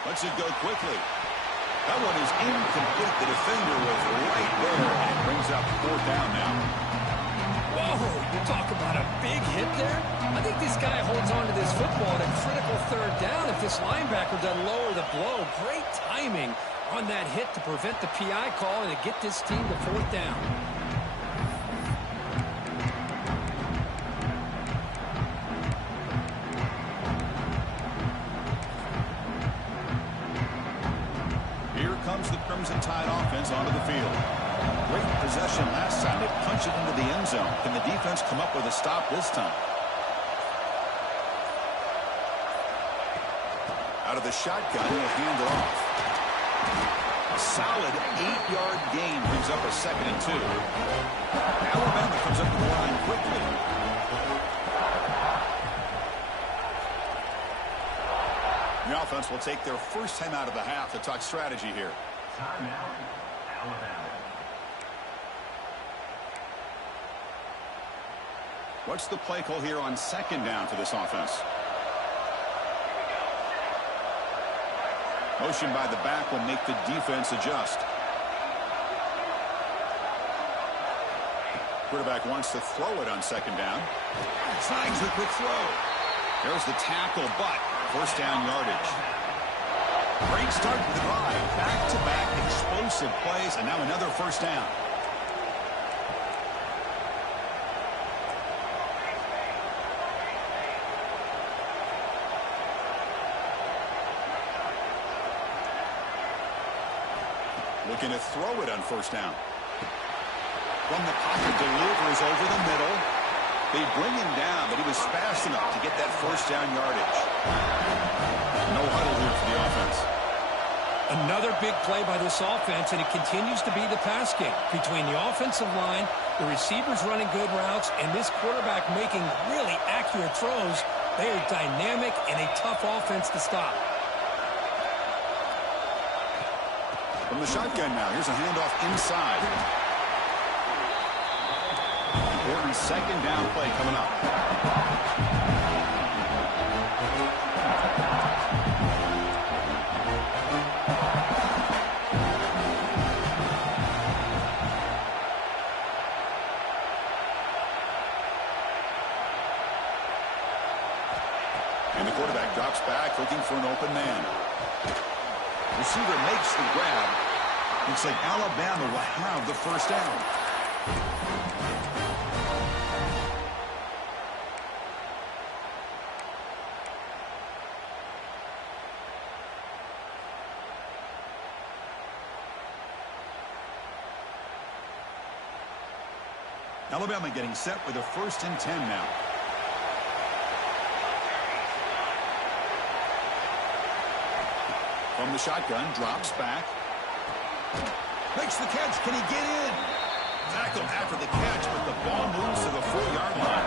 Lets it go quickly. That one is incomplete. The defender was right there, and it brings up fourth down now. Whoa, you talk about a big hit there? I think this guy holds on to this football at a critical third down if this linebacker doesn't lower the blow. Great timing on that hit to prevent the PI call and to get this team to fourth down. Here comes the Crimson Tide offense onto the field. Great possession last time. They punch it into the end zone. Can the defense come up with a stop this time? Out of the shotgun, he'll hand it off. Solid 8-yard gain brings up a 2nd and 2. Alabama comes up to the line quickly. The offense will take their first time out of the half to talk strategy here. Timeout, Alabama. What's the play call here on 2nd down for this offense? Motion by the back will make the defense adjust. Quarterback wants to throw it on 2nd down. Signs the quick throw. There's the tackle, but first down yardage. Great start to the drive. Back-to-back explosive plays, and now another first down. Looking to throw it on first down. From the pocket, delivers over the middle. They bring him down, but he was fast enough to get that first down yardage. No huddle here for the offense. Another big play by this offense, and it continues to be the pass game. Between the offensive line, the receivers running good routes, and this quarterback making really accurate throws, they are dynamic and a tough offense to stop. From the shotgun now, here's a handoff inside. Important 2nd down play coming up. And the quarterback drops back, looking for an open man. Receiver makes the grab. Looks like Alabama will have the first down. Alabama getting set with a 1st and 10 now. From the shotgun, drops back. Makes the catch. Can he get in? Tackled after the catch, but the ball moves to the 4-yard line.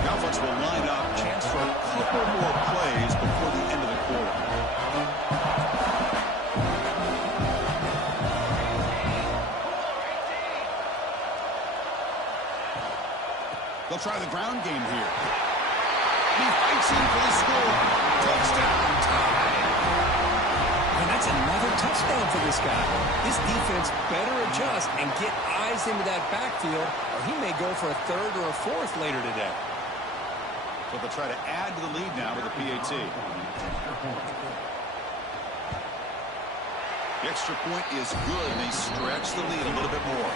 The offense will line up. Chance for a couple more plays before the end of the quarter. They'll try the ground game here. He fights in for the score. Touchdown time. And that's another touchdown for this guy. This defense better adjust and get eyes into that backfield, or he may go for a 3rd or a 4th later today. So they'll try to add to the lead now with a PAT. The extra point is good, and they stretch the lead a little bit more.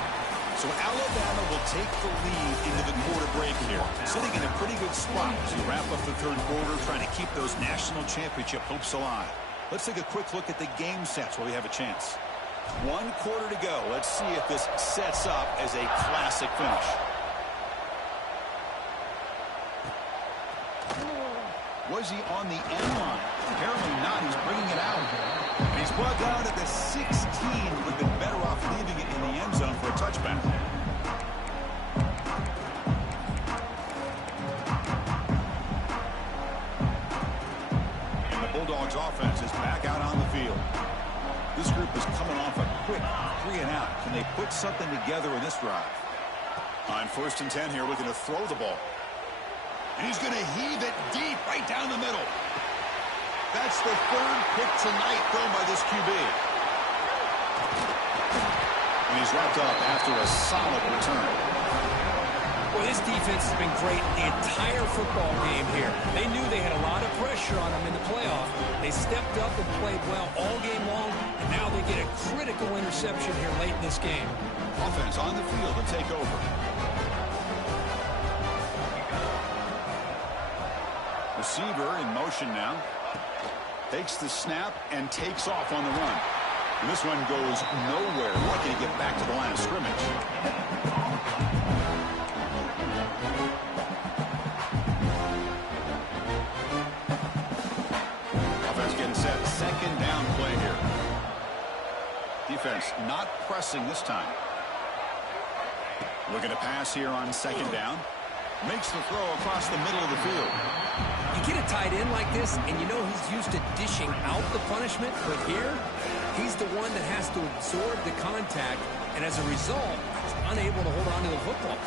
So Alabama will take the lead into the quarter break here, sitting in a pretty good spot as we wrap up the 3rd quarter, trying to keep those national championship hopes alive. Let's take a quick look at the game sets while we have a chance. 1 quarter to go. Let's see if this sets up as a classic finish. Was he on the end line? Apparently not. He's bringing it out. And he's brought down at the 16. Would have been better off leaving it in the end zone for a touchback. Bulldogs offense is back out on the field. This group is coming off a quick 3-and-out. Can they put something together in this drive? On 1st and 10 here, looking to throw the ball. And he's going to heave it deep right down the middle. That's the 3rd pick tonight thrown by this QB. And he's wrapped up after a solid return. Well, this defense has been great the entire football game here. They knew they had a lot of pressure on them in the playoff. They stepped up and played well all game long, and now they get a critical interception here late in this game. Offense on the field to take over. Receiver in motion now. Takes the snap and takes off on the run. And this one goes nowhere. Lucky to get back to the line of scrimmage. Offense getting set. 2nd down play here. defense not pressing this time. Looking to pass here on second down. Makes the throw across the middle of the field. You get a tight end like this, and you know he's used to dishing out the punishment, but here, he's the one that has to absorb the contact, and as a result, he's unable to hold on to the football.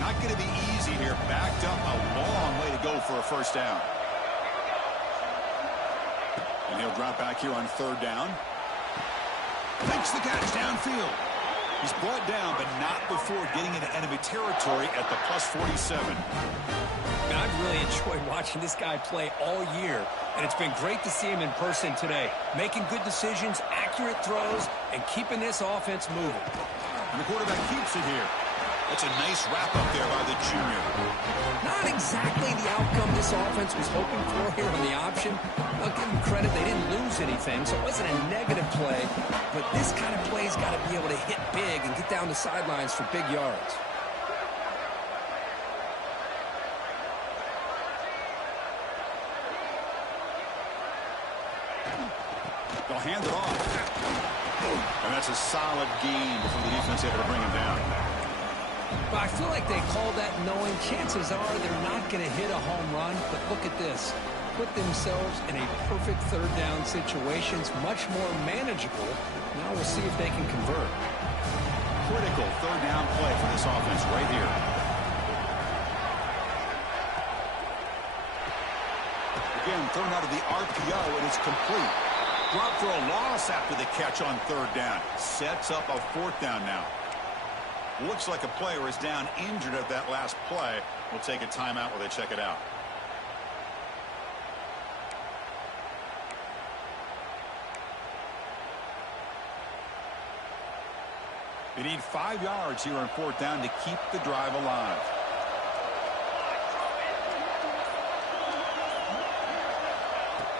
Not going to be easy here. Backed up a long way to go for a first down. And he'll drop back here on third down. Makes the catch downfield. He's brought down, but not before getting into enemy territory at the plus 47. And I've really enjoyed watching this guy play all year, and it's been great to see him in person today, making good decisions, accurate throws, and keeping this offense moving. And the quarterback keeps it here. That's a nice wrap-up there by the junior. Not exactly the outcome this offense was hoping for here on the option. I'll give them credit, they didn't lose anything, so it wasn't a negative play. But this kind of play's got to be able to hit big and get down the sidelines for big yards. They'll hand it off. And that's a solid gain before the defense able to bring him down. But I feel like they called that knowing chances are they're not going to hit a home run. But look at this. Put themselves in a perfect third down situation. It's much more manageable. Now we'll see if they can convert. Critical third down play for this offense right here. Again, thrown out of the RPO, and it's complete. Dropped for a loss after the catch on third down. Sets up a fourth down now. Looks like a player is down injured at that last play. We'll take a timeout while they check it out. They need 5 yards here on fourth down to keep the drive alive.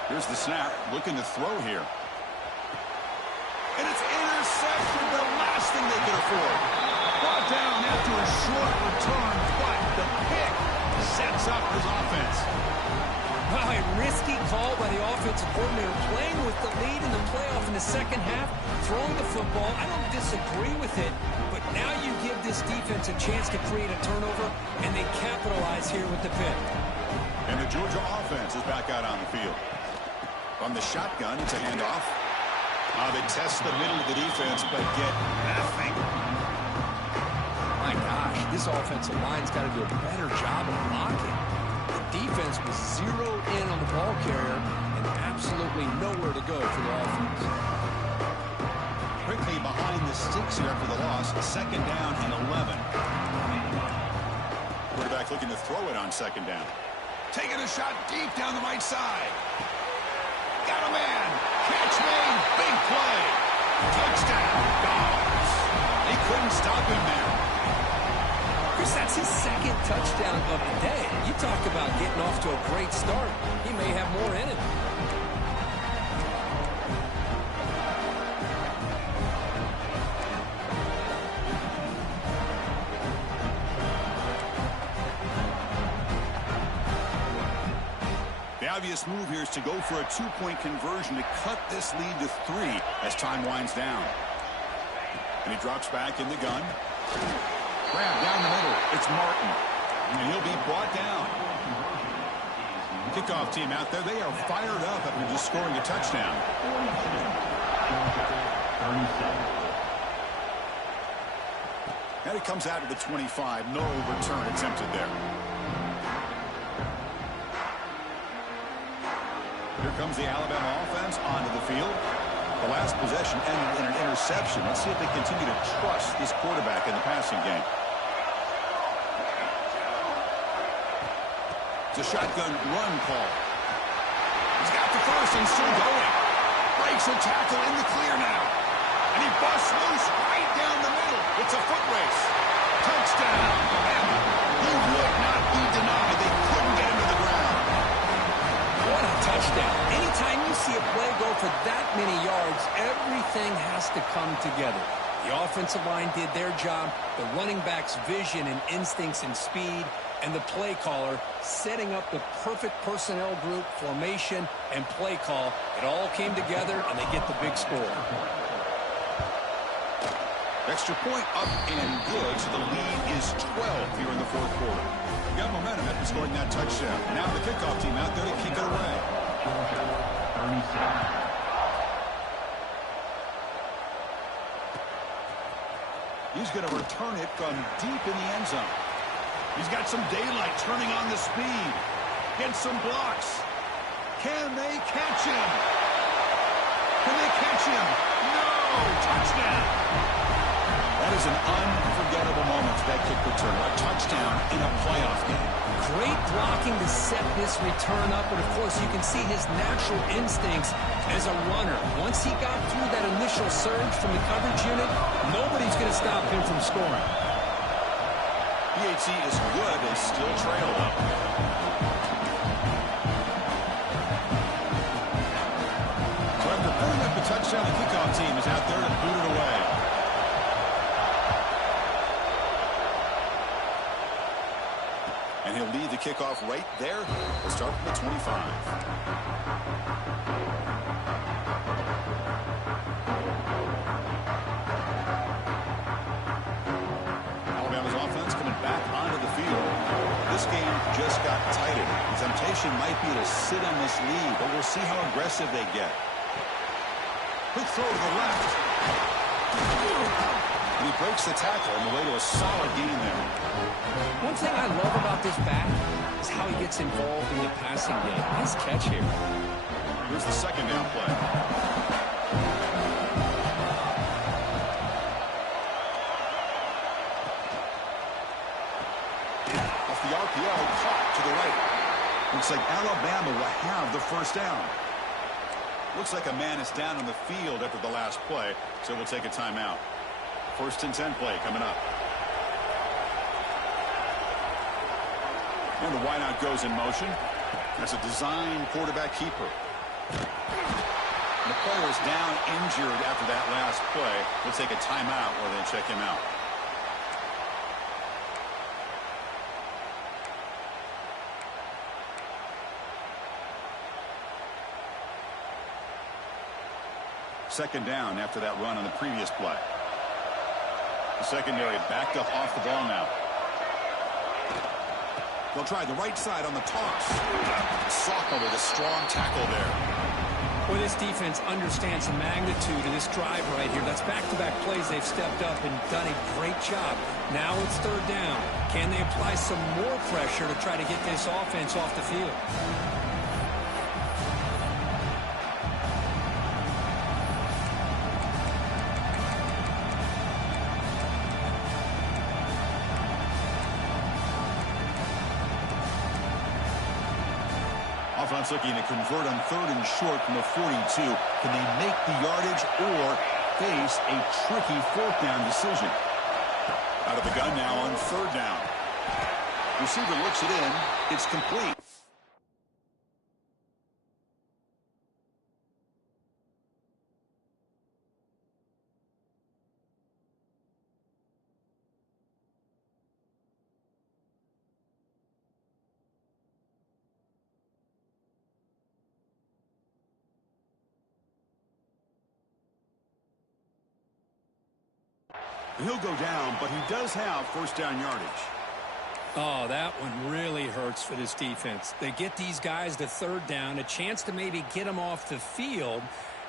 Here's the snap. Looking to throw here. And it's intercepted. The last thing they could afford. Brought down after a short return, but the pick sets up his offense. Wow, a risky call by the offensive coordinator, playing with the lead in the playoff in the second half, throwing the football. I don't disagree with it, but now you give this defense a chance to create a turnover, and they capitalize here with the pick. And the Georgia offense is back out on the field. From the shotgun, it's a handoff. They test the middle of the defense, but get nothing. My gosh, this offensive line's got to do a better job of blocking. The defense was zeroed in on the ball carrier and absolutely nowhere to go for the offense. Quickly behind the sticks here after the loss. Second down and 11. Quarterback looking to throw it on second down. Taking a shot deep down the right side. Got a man. Catch made. Big play. Touchdown. Dogs. They couldn't stop him there. Chris, that's his second touchdown of the day. You talk about getting off to a great start. He may have more in him. The obvious move here is to go for a two-point conversion to cut this lead to 3 as time winds down. And he drops back in the gun. Grab down the middle. It's Martin. And he'll be brought down. Kickoff team out there. They are fired up after just scoring a touchdown. And it comes out of the 25. No return attempted there. Here comes the Alabama offense onto the field. The last possession ended in an interception. Let's see if they continue to trust this quarterback in the passing game. It's a shotgun run call. He's got the first and still going. Breaks a tackle in the clear now. And he busts loose right down the middle. It's a foot race. Touchdown, Alabama. He would not be denied. They couldn't get him to the ground. What a touchdown. Anytime you see a play go for that many yards, everything has to come together. The offensive line did their job, the running back's vision and instincts and speed, and the play caller setting up the perfect personnel group, formation, and play call. It all came together, and they get the big score. Extra point up and good, so the lead is 12 here in the fourth quarter. We got momentum after scoring that touchdown. Now the kickoff team out there to kick it away. Georgia, 37. He's going to return it from deep in the end zone. He's got some daylight turning on the speed. Gets some blocks. Can they catch him? Can they catch him? No! Touchdown! That is an unforgettable moment for that kick return. A touchdown in a playoff game. Great blocking to set this return up, but of course you can see his natural instincts as a runner. Once he got through that initial surge from the coverage unit, nobody's going to stop him from scoring. PHC is good. They still trail up. So after putting up the touchdown, the kickoff team is out there to boot it away. And he'll lead the kickoff right there. We'll start from the 25. Alabama's offense coming back onto the field. This game just got tighter. The temptation might be to sit on this lead, but we'll see how aggressive they get. Quick throw to the left. And he breaks the tackle on the way to a solid gain there. One thing I love about this back is how he gets involved in the passing game. Nice catch here. Here's the second down play. Off the RPO, caught to the right. Looks like Alabama will have the first down. Looks like a man is down on the field after the last play, so we'll take a timeout. First and 10 play coming up. And the wideout goes in motion. That's a design quarterback keeper. The player is down injured after that last play. We'll take a timeout while they check him out. Second down after that run on the previous play. The secondary backed up off the ball now. They'll try the right side on the toss. Soccer with a strong tackle there. Well, this defense understands the magnitude of this drive right here. That's back-to-back plays. They've stepped up and done a great job. Now it's third down. Can they apply some more pressure to try to get this offense off the field? Offense looking to convert on third and short from the 42. Can they make the yardage or face a tricky fourth down decision? Out of the gun now on third down. Receiver looks it in. It's complete. He'll go down, but he does have first down yardage. Oh, that one really hurts for this defense. They get these guys to third down, a chance to maybe get them off the field,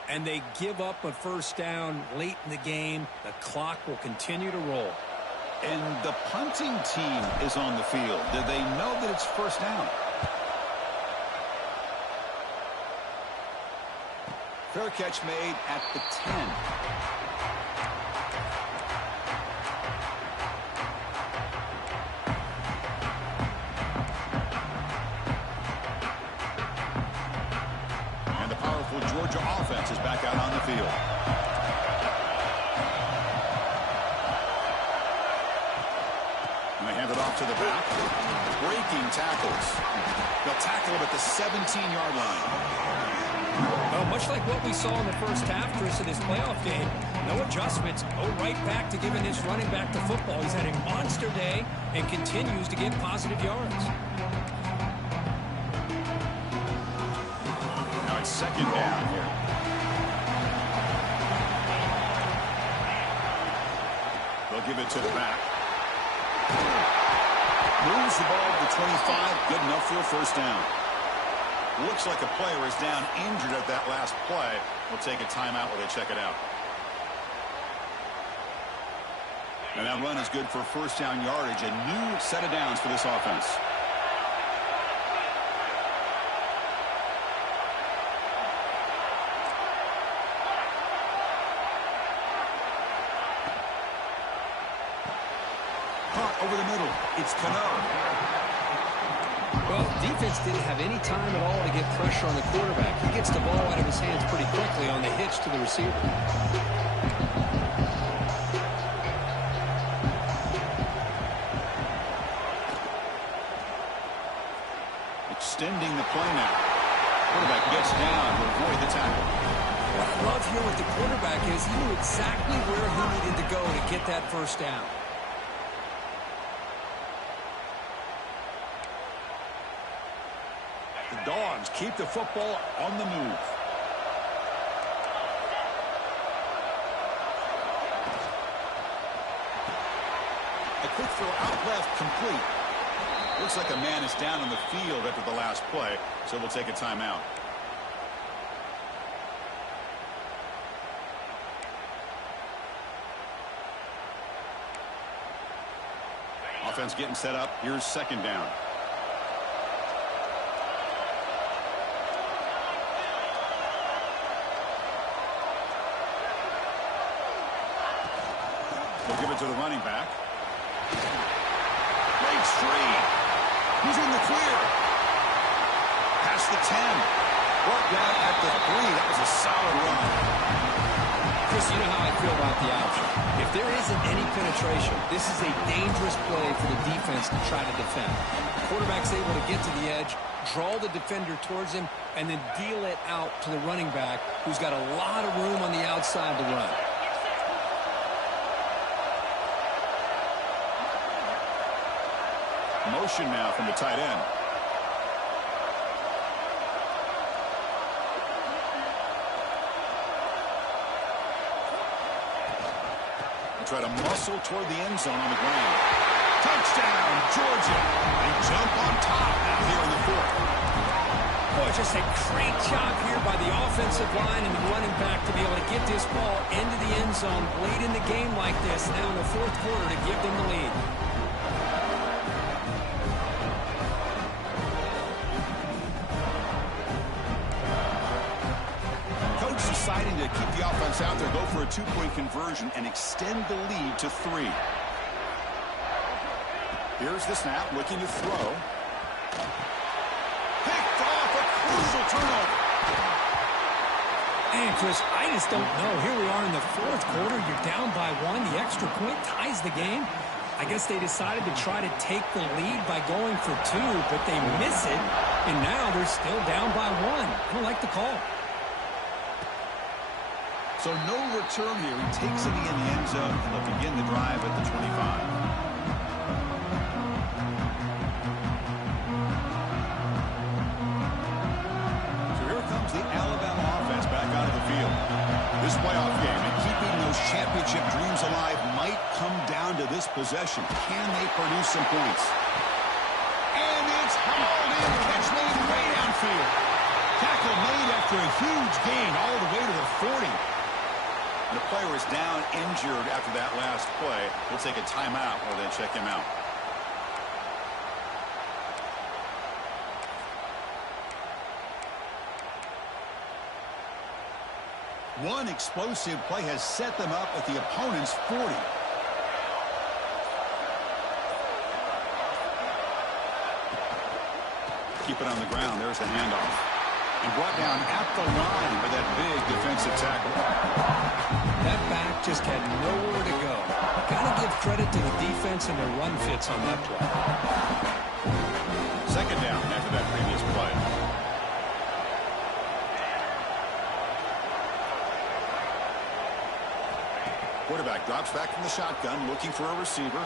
and they give up a first down late in the game. The clock will continue to roll. And the punting team is on the field. Do they know that it's first down? Fair catch made at the 10. Georgia offense is back out on the field. And they hand it off to the back. Breaking tackles. They'll tackle him at the 17-yard line. Well, Much like what we saw in the first half, Chris, of this playoff game, no adjustments, go right back to giving this running back the football. He's had a monster day and continues to get positive yards. Now it's second down here. They'll give it to the back. Moves the ball to the 25. Good enough for a first down. Looks like a player is down injured at that last play. We'll take a timeout while they check it out. And that run is good for first down yardage. A new set of downs for this offense. Caught over the middle. It's Cano. Well, defense didn't have any time at all to get pressure on the quarterback. He gets the ball out of his hands pretty quickly on the hitch to the receiver. Extending the play now. Quarterback gets down to avoid the tackle. What I love here with the quarterback is he knew exactly where he needed to go to get that first down. The Dogs keep the football on the move. A quick throw out left, complete. Looks like a man is down on the field after the last play, so we'll take a timeout. Offense getting set up. Here's second down. They'll give it to the running back. Breaks free. He's in the clear. Past the 10. Brought down at the 3. That was a solid run. Chris, you know how I feel about the option. If there isn't any penetration, this is a dangerous play for the defense to try to defend. The quarterback's able to get to the edge, draw the defender towards him, and then deal it out to the running back, who's got a lot of room on the outside to run. Motion now from the tight end. They try to muscle toward the end zone on the ground. Touchdown, Georgia. They jump on top now here in the fourth. Boy, just a great job here by the offensive line and the running back to be able to get this ball into the end zone late in the game like this, now in the fourth quarter, to give them the lead. Deciding to keep the offense out there, go for a two-point conversion and extend the lead to 3. Here's the snap, looking to throw. Picked off, a crucial turnover. And Chris, I just don't know. Here we are in the fourth quarter. You're down by 1. The extra point ties the game. I guess they decided to try to take the lead by going for 2, but they miss it, and now they're still down by 1. I don't like the call. So no return here. He takes it in the end zone, and they'll begin the drive at the 25. So here comes the Alabama offense back out of the field. This playoff game and keeping those championship dreams alive might come down to this possession. Can they produce some points? And it's hauled in. Catch made way downfield. Tackle made after a huge gain all the way to the 40. The player is down injured after that last play. We'll take a timeout while they check him out. One explosive play has set them up at the opponent's 40. Keep it on the ground. There's the handoff. And brought down at the line by that big defensive tackle. That back just had nowhere to go. Got to give credit to the defense and their run fits on that play. Second down after that previous play. Quarterback drops back from the shotgun, looking for a receiver.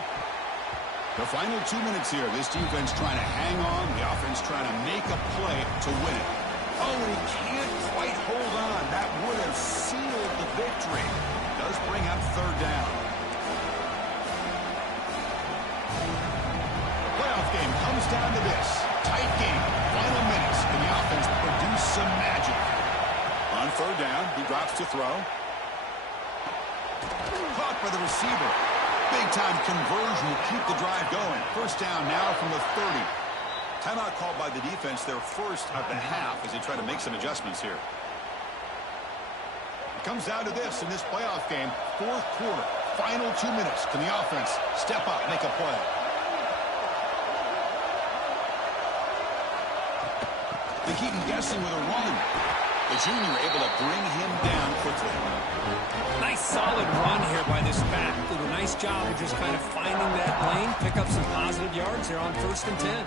The final 2 minutes here. This defense trying to hang on. The offense trying to make a play to win it. Oh, and he can't quite hold on. That would have sealed the victory. Does bring up third down. The playoff game comes down to this. Tight game. Final minutes. Can the offense produce some magic? On third down, he drops to throw. Caught by the receiver. Big-time conversion to keep the drive going. First down now from the 30. Timeout called by the defense, their first of the half, as they try to make some adjustments here. It comes down to this in this playoff game. Fourth quarter, final 2 minutes. Can the offense step up, make a play? They keep him guessing with a run. The junior able to bring him down quickly. Nice solid run here by this back. Did a nice job of just kind of finding that lane, pick up some positive yards here on 1st and 10.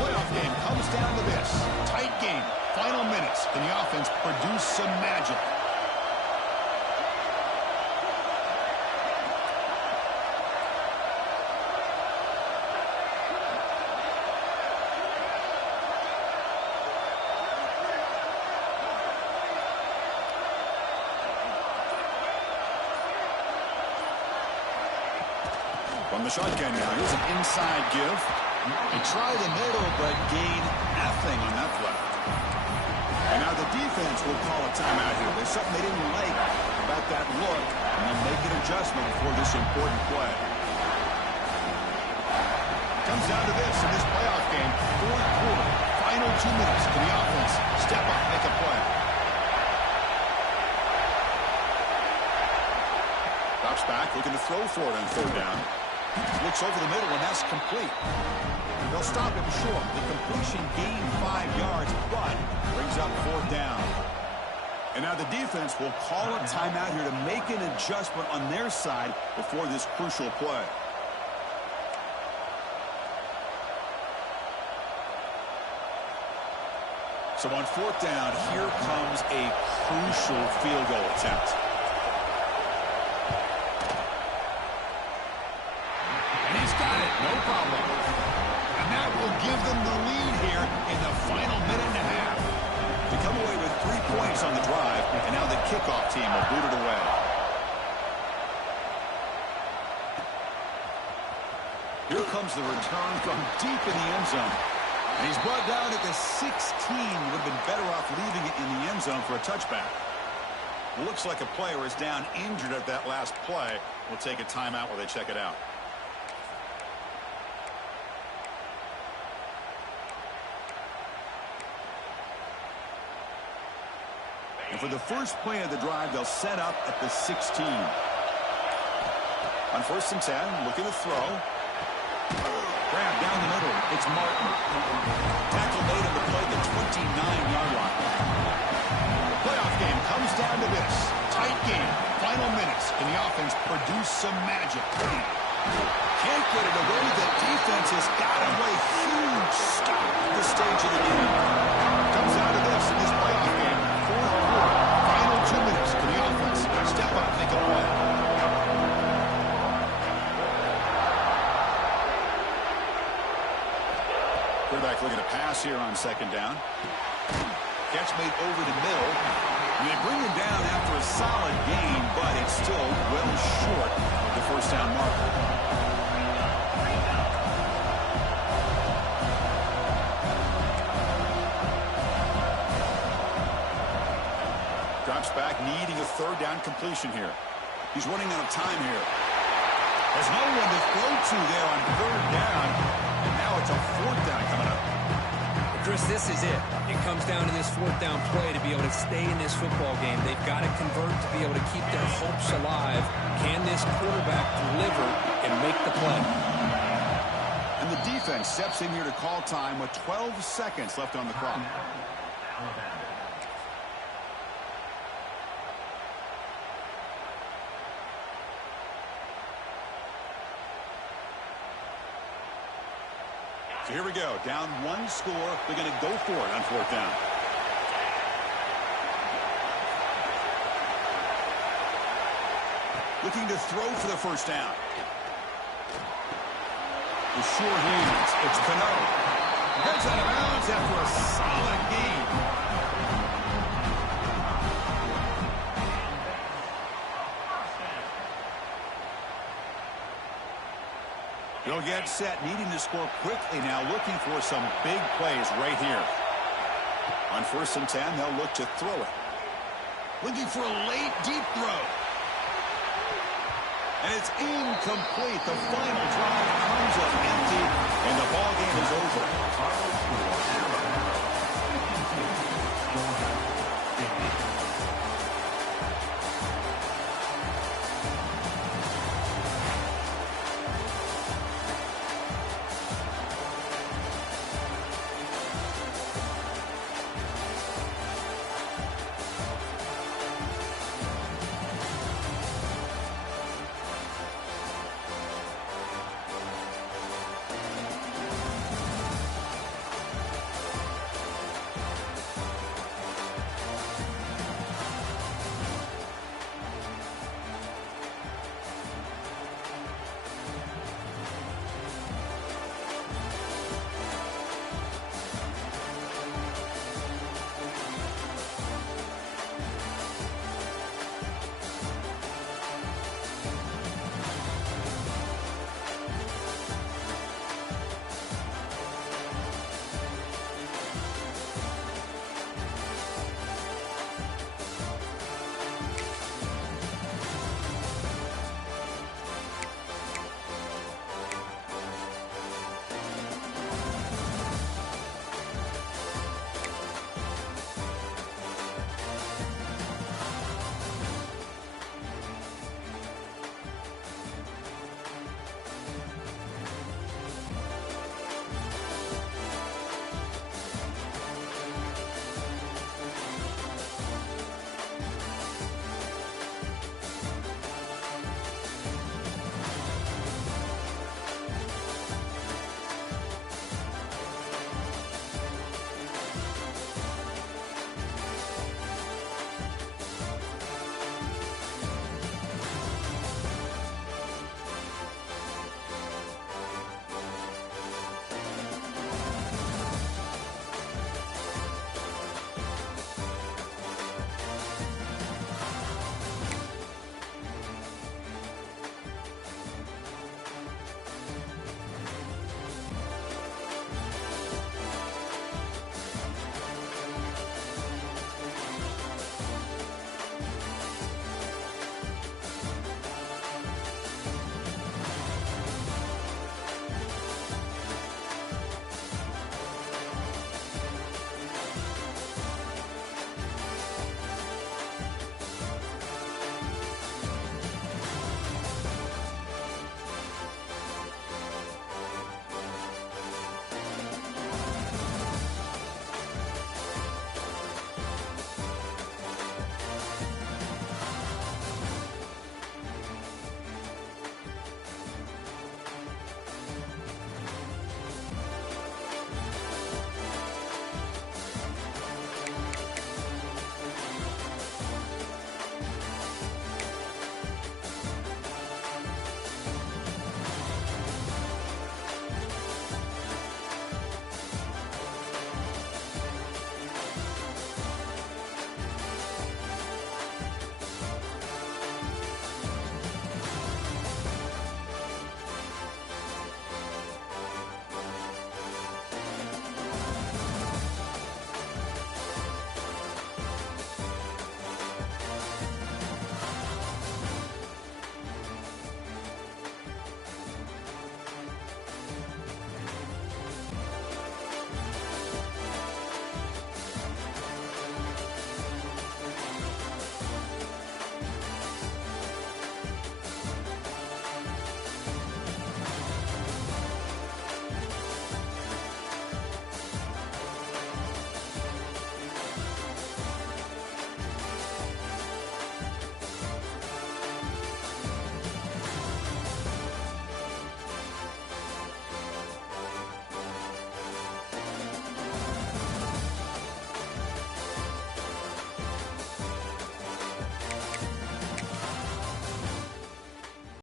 Playoff game comes down to this. Tight game. Final minutes. Can the offense produce some magic? From the shotgun now, here's an inside give. They try the middle, but gain nothing on that play. And now the defense will call a timeout here. There's something they didn't like about that look, and they'll make an adjustment for this important play. Comes down to this in this playoff game. Fourth quarter, final 2 minutes. Can the offense step up, make a play? Drops back, looking to throw for it on third down. Looks over the middle, and that's complete. They'll stop him short. The completion gained 5 yards, but brings up fourth down. And now the defense will call a timeout here to make an adjustment on their side before this crucial play. So on fourth down, here comes a crucial field goal attempt. No problem. And that will give them the lead here in the final minute and a half. They come away with 3 points on the drive, and now the kickoff team will boot it away. Here comes the return from deep in the end zone. And he's brought down at the 16. Would have been better off leaving it in the end zone for a touchback. Looks like a player is down injured at that last play. We'll take a timeout while they check it out. And for the first play of the drive, they'll set up at the 16. On 1st and 10, looking to throw. Grab down the middle. It's Martin. Tackle made on the play, the 29-yard line. The playoff game comes down to this. Tight game. Final minutes. Can the offense produce some magic? Can't get it away. The defense has got away. Huge stop at this stage of the game. Comes down to this in this playoff game. Fourth quarter. Final 2 minutes. Can the offense step up, make a play? Quarterback looking to pass here on second down. Catch made over the middle. And they bring him down after a solid gain, but it's still well short of the first down marker. Drops back, needing a third down completion here. He's running out of time here. There's no one to throw to there on third down. And now it's a fourth down coming up. Chris, this is it. It comes down to this fourth down play to be able to stay in this football game. They've got to convert to be able to keep their hopes alive. Can this quarterback deliver and make the play? And the defense steps in here to call time with 12 seconds left on the clock. So here we go. Down one score. They're going to go for it on fourth down. Looking to throw for the first down. With sure hands, it's Cano. Gets out of bounds after a solid gain. They'll get set, needing to score quickly now, looking for some big plays right here. On 1st and 10, they'll look to throw it. Looking for a late, deep throw. And it's incomplete. The final drive comes up empty, and the ball game is over.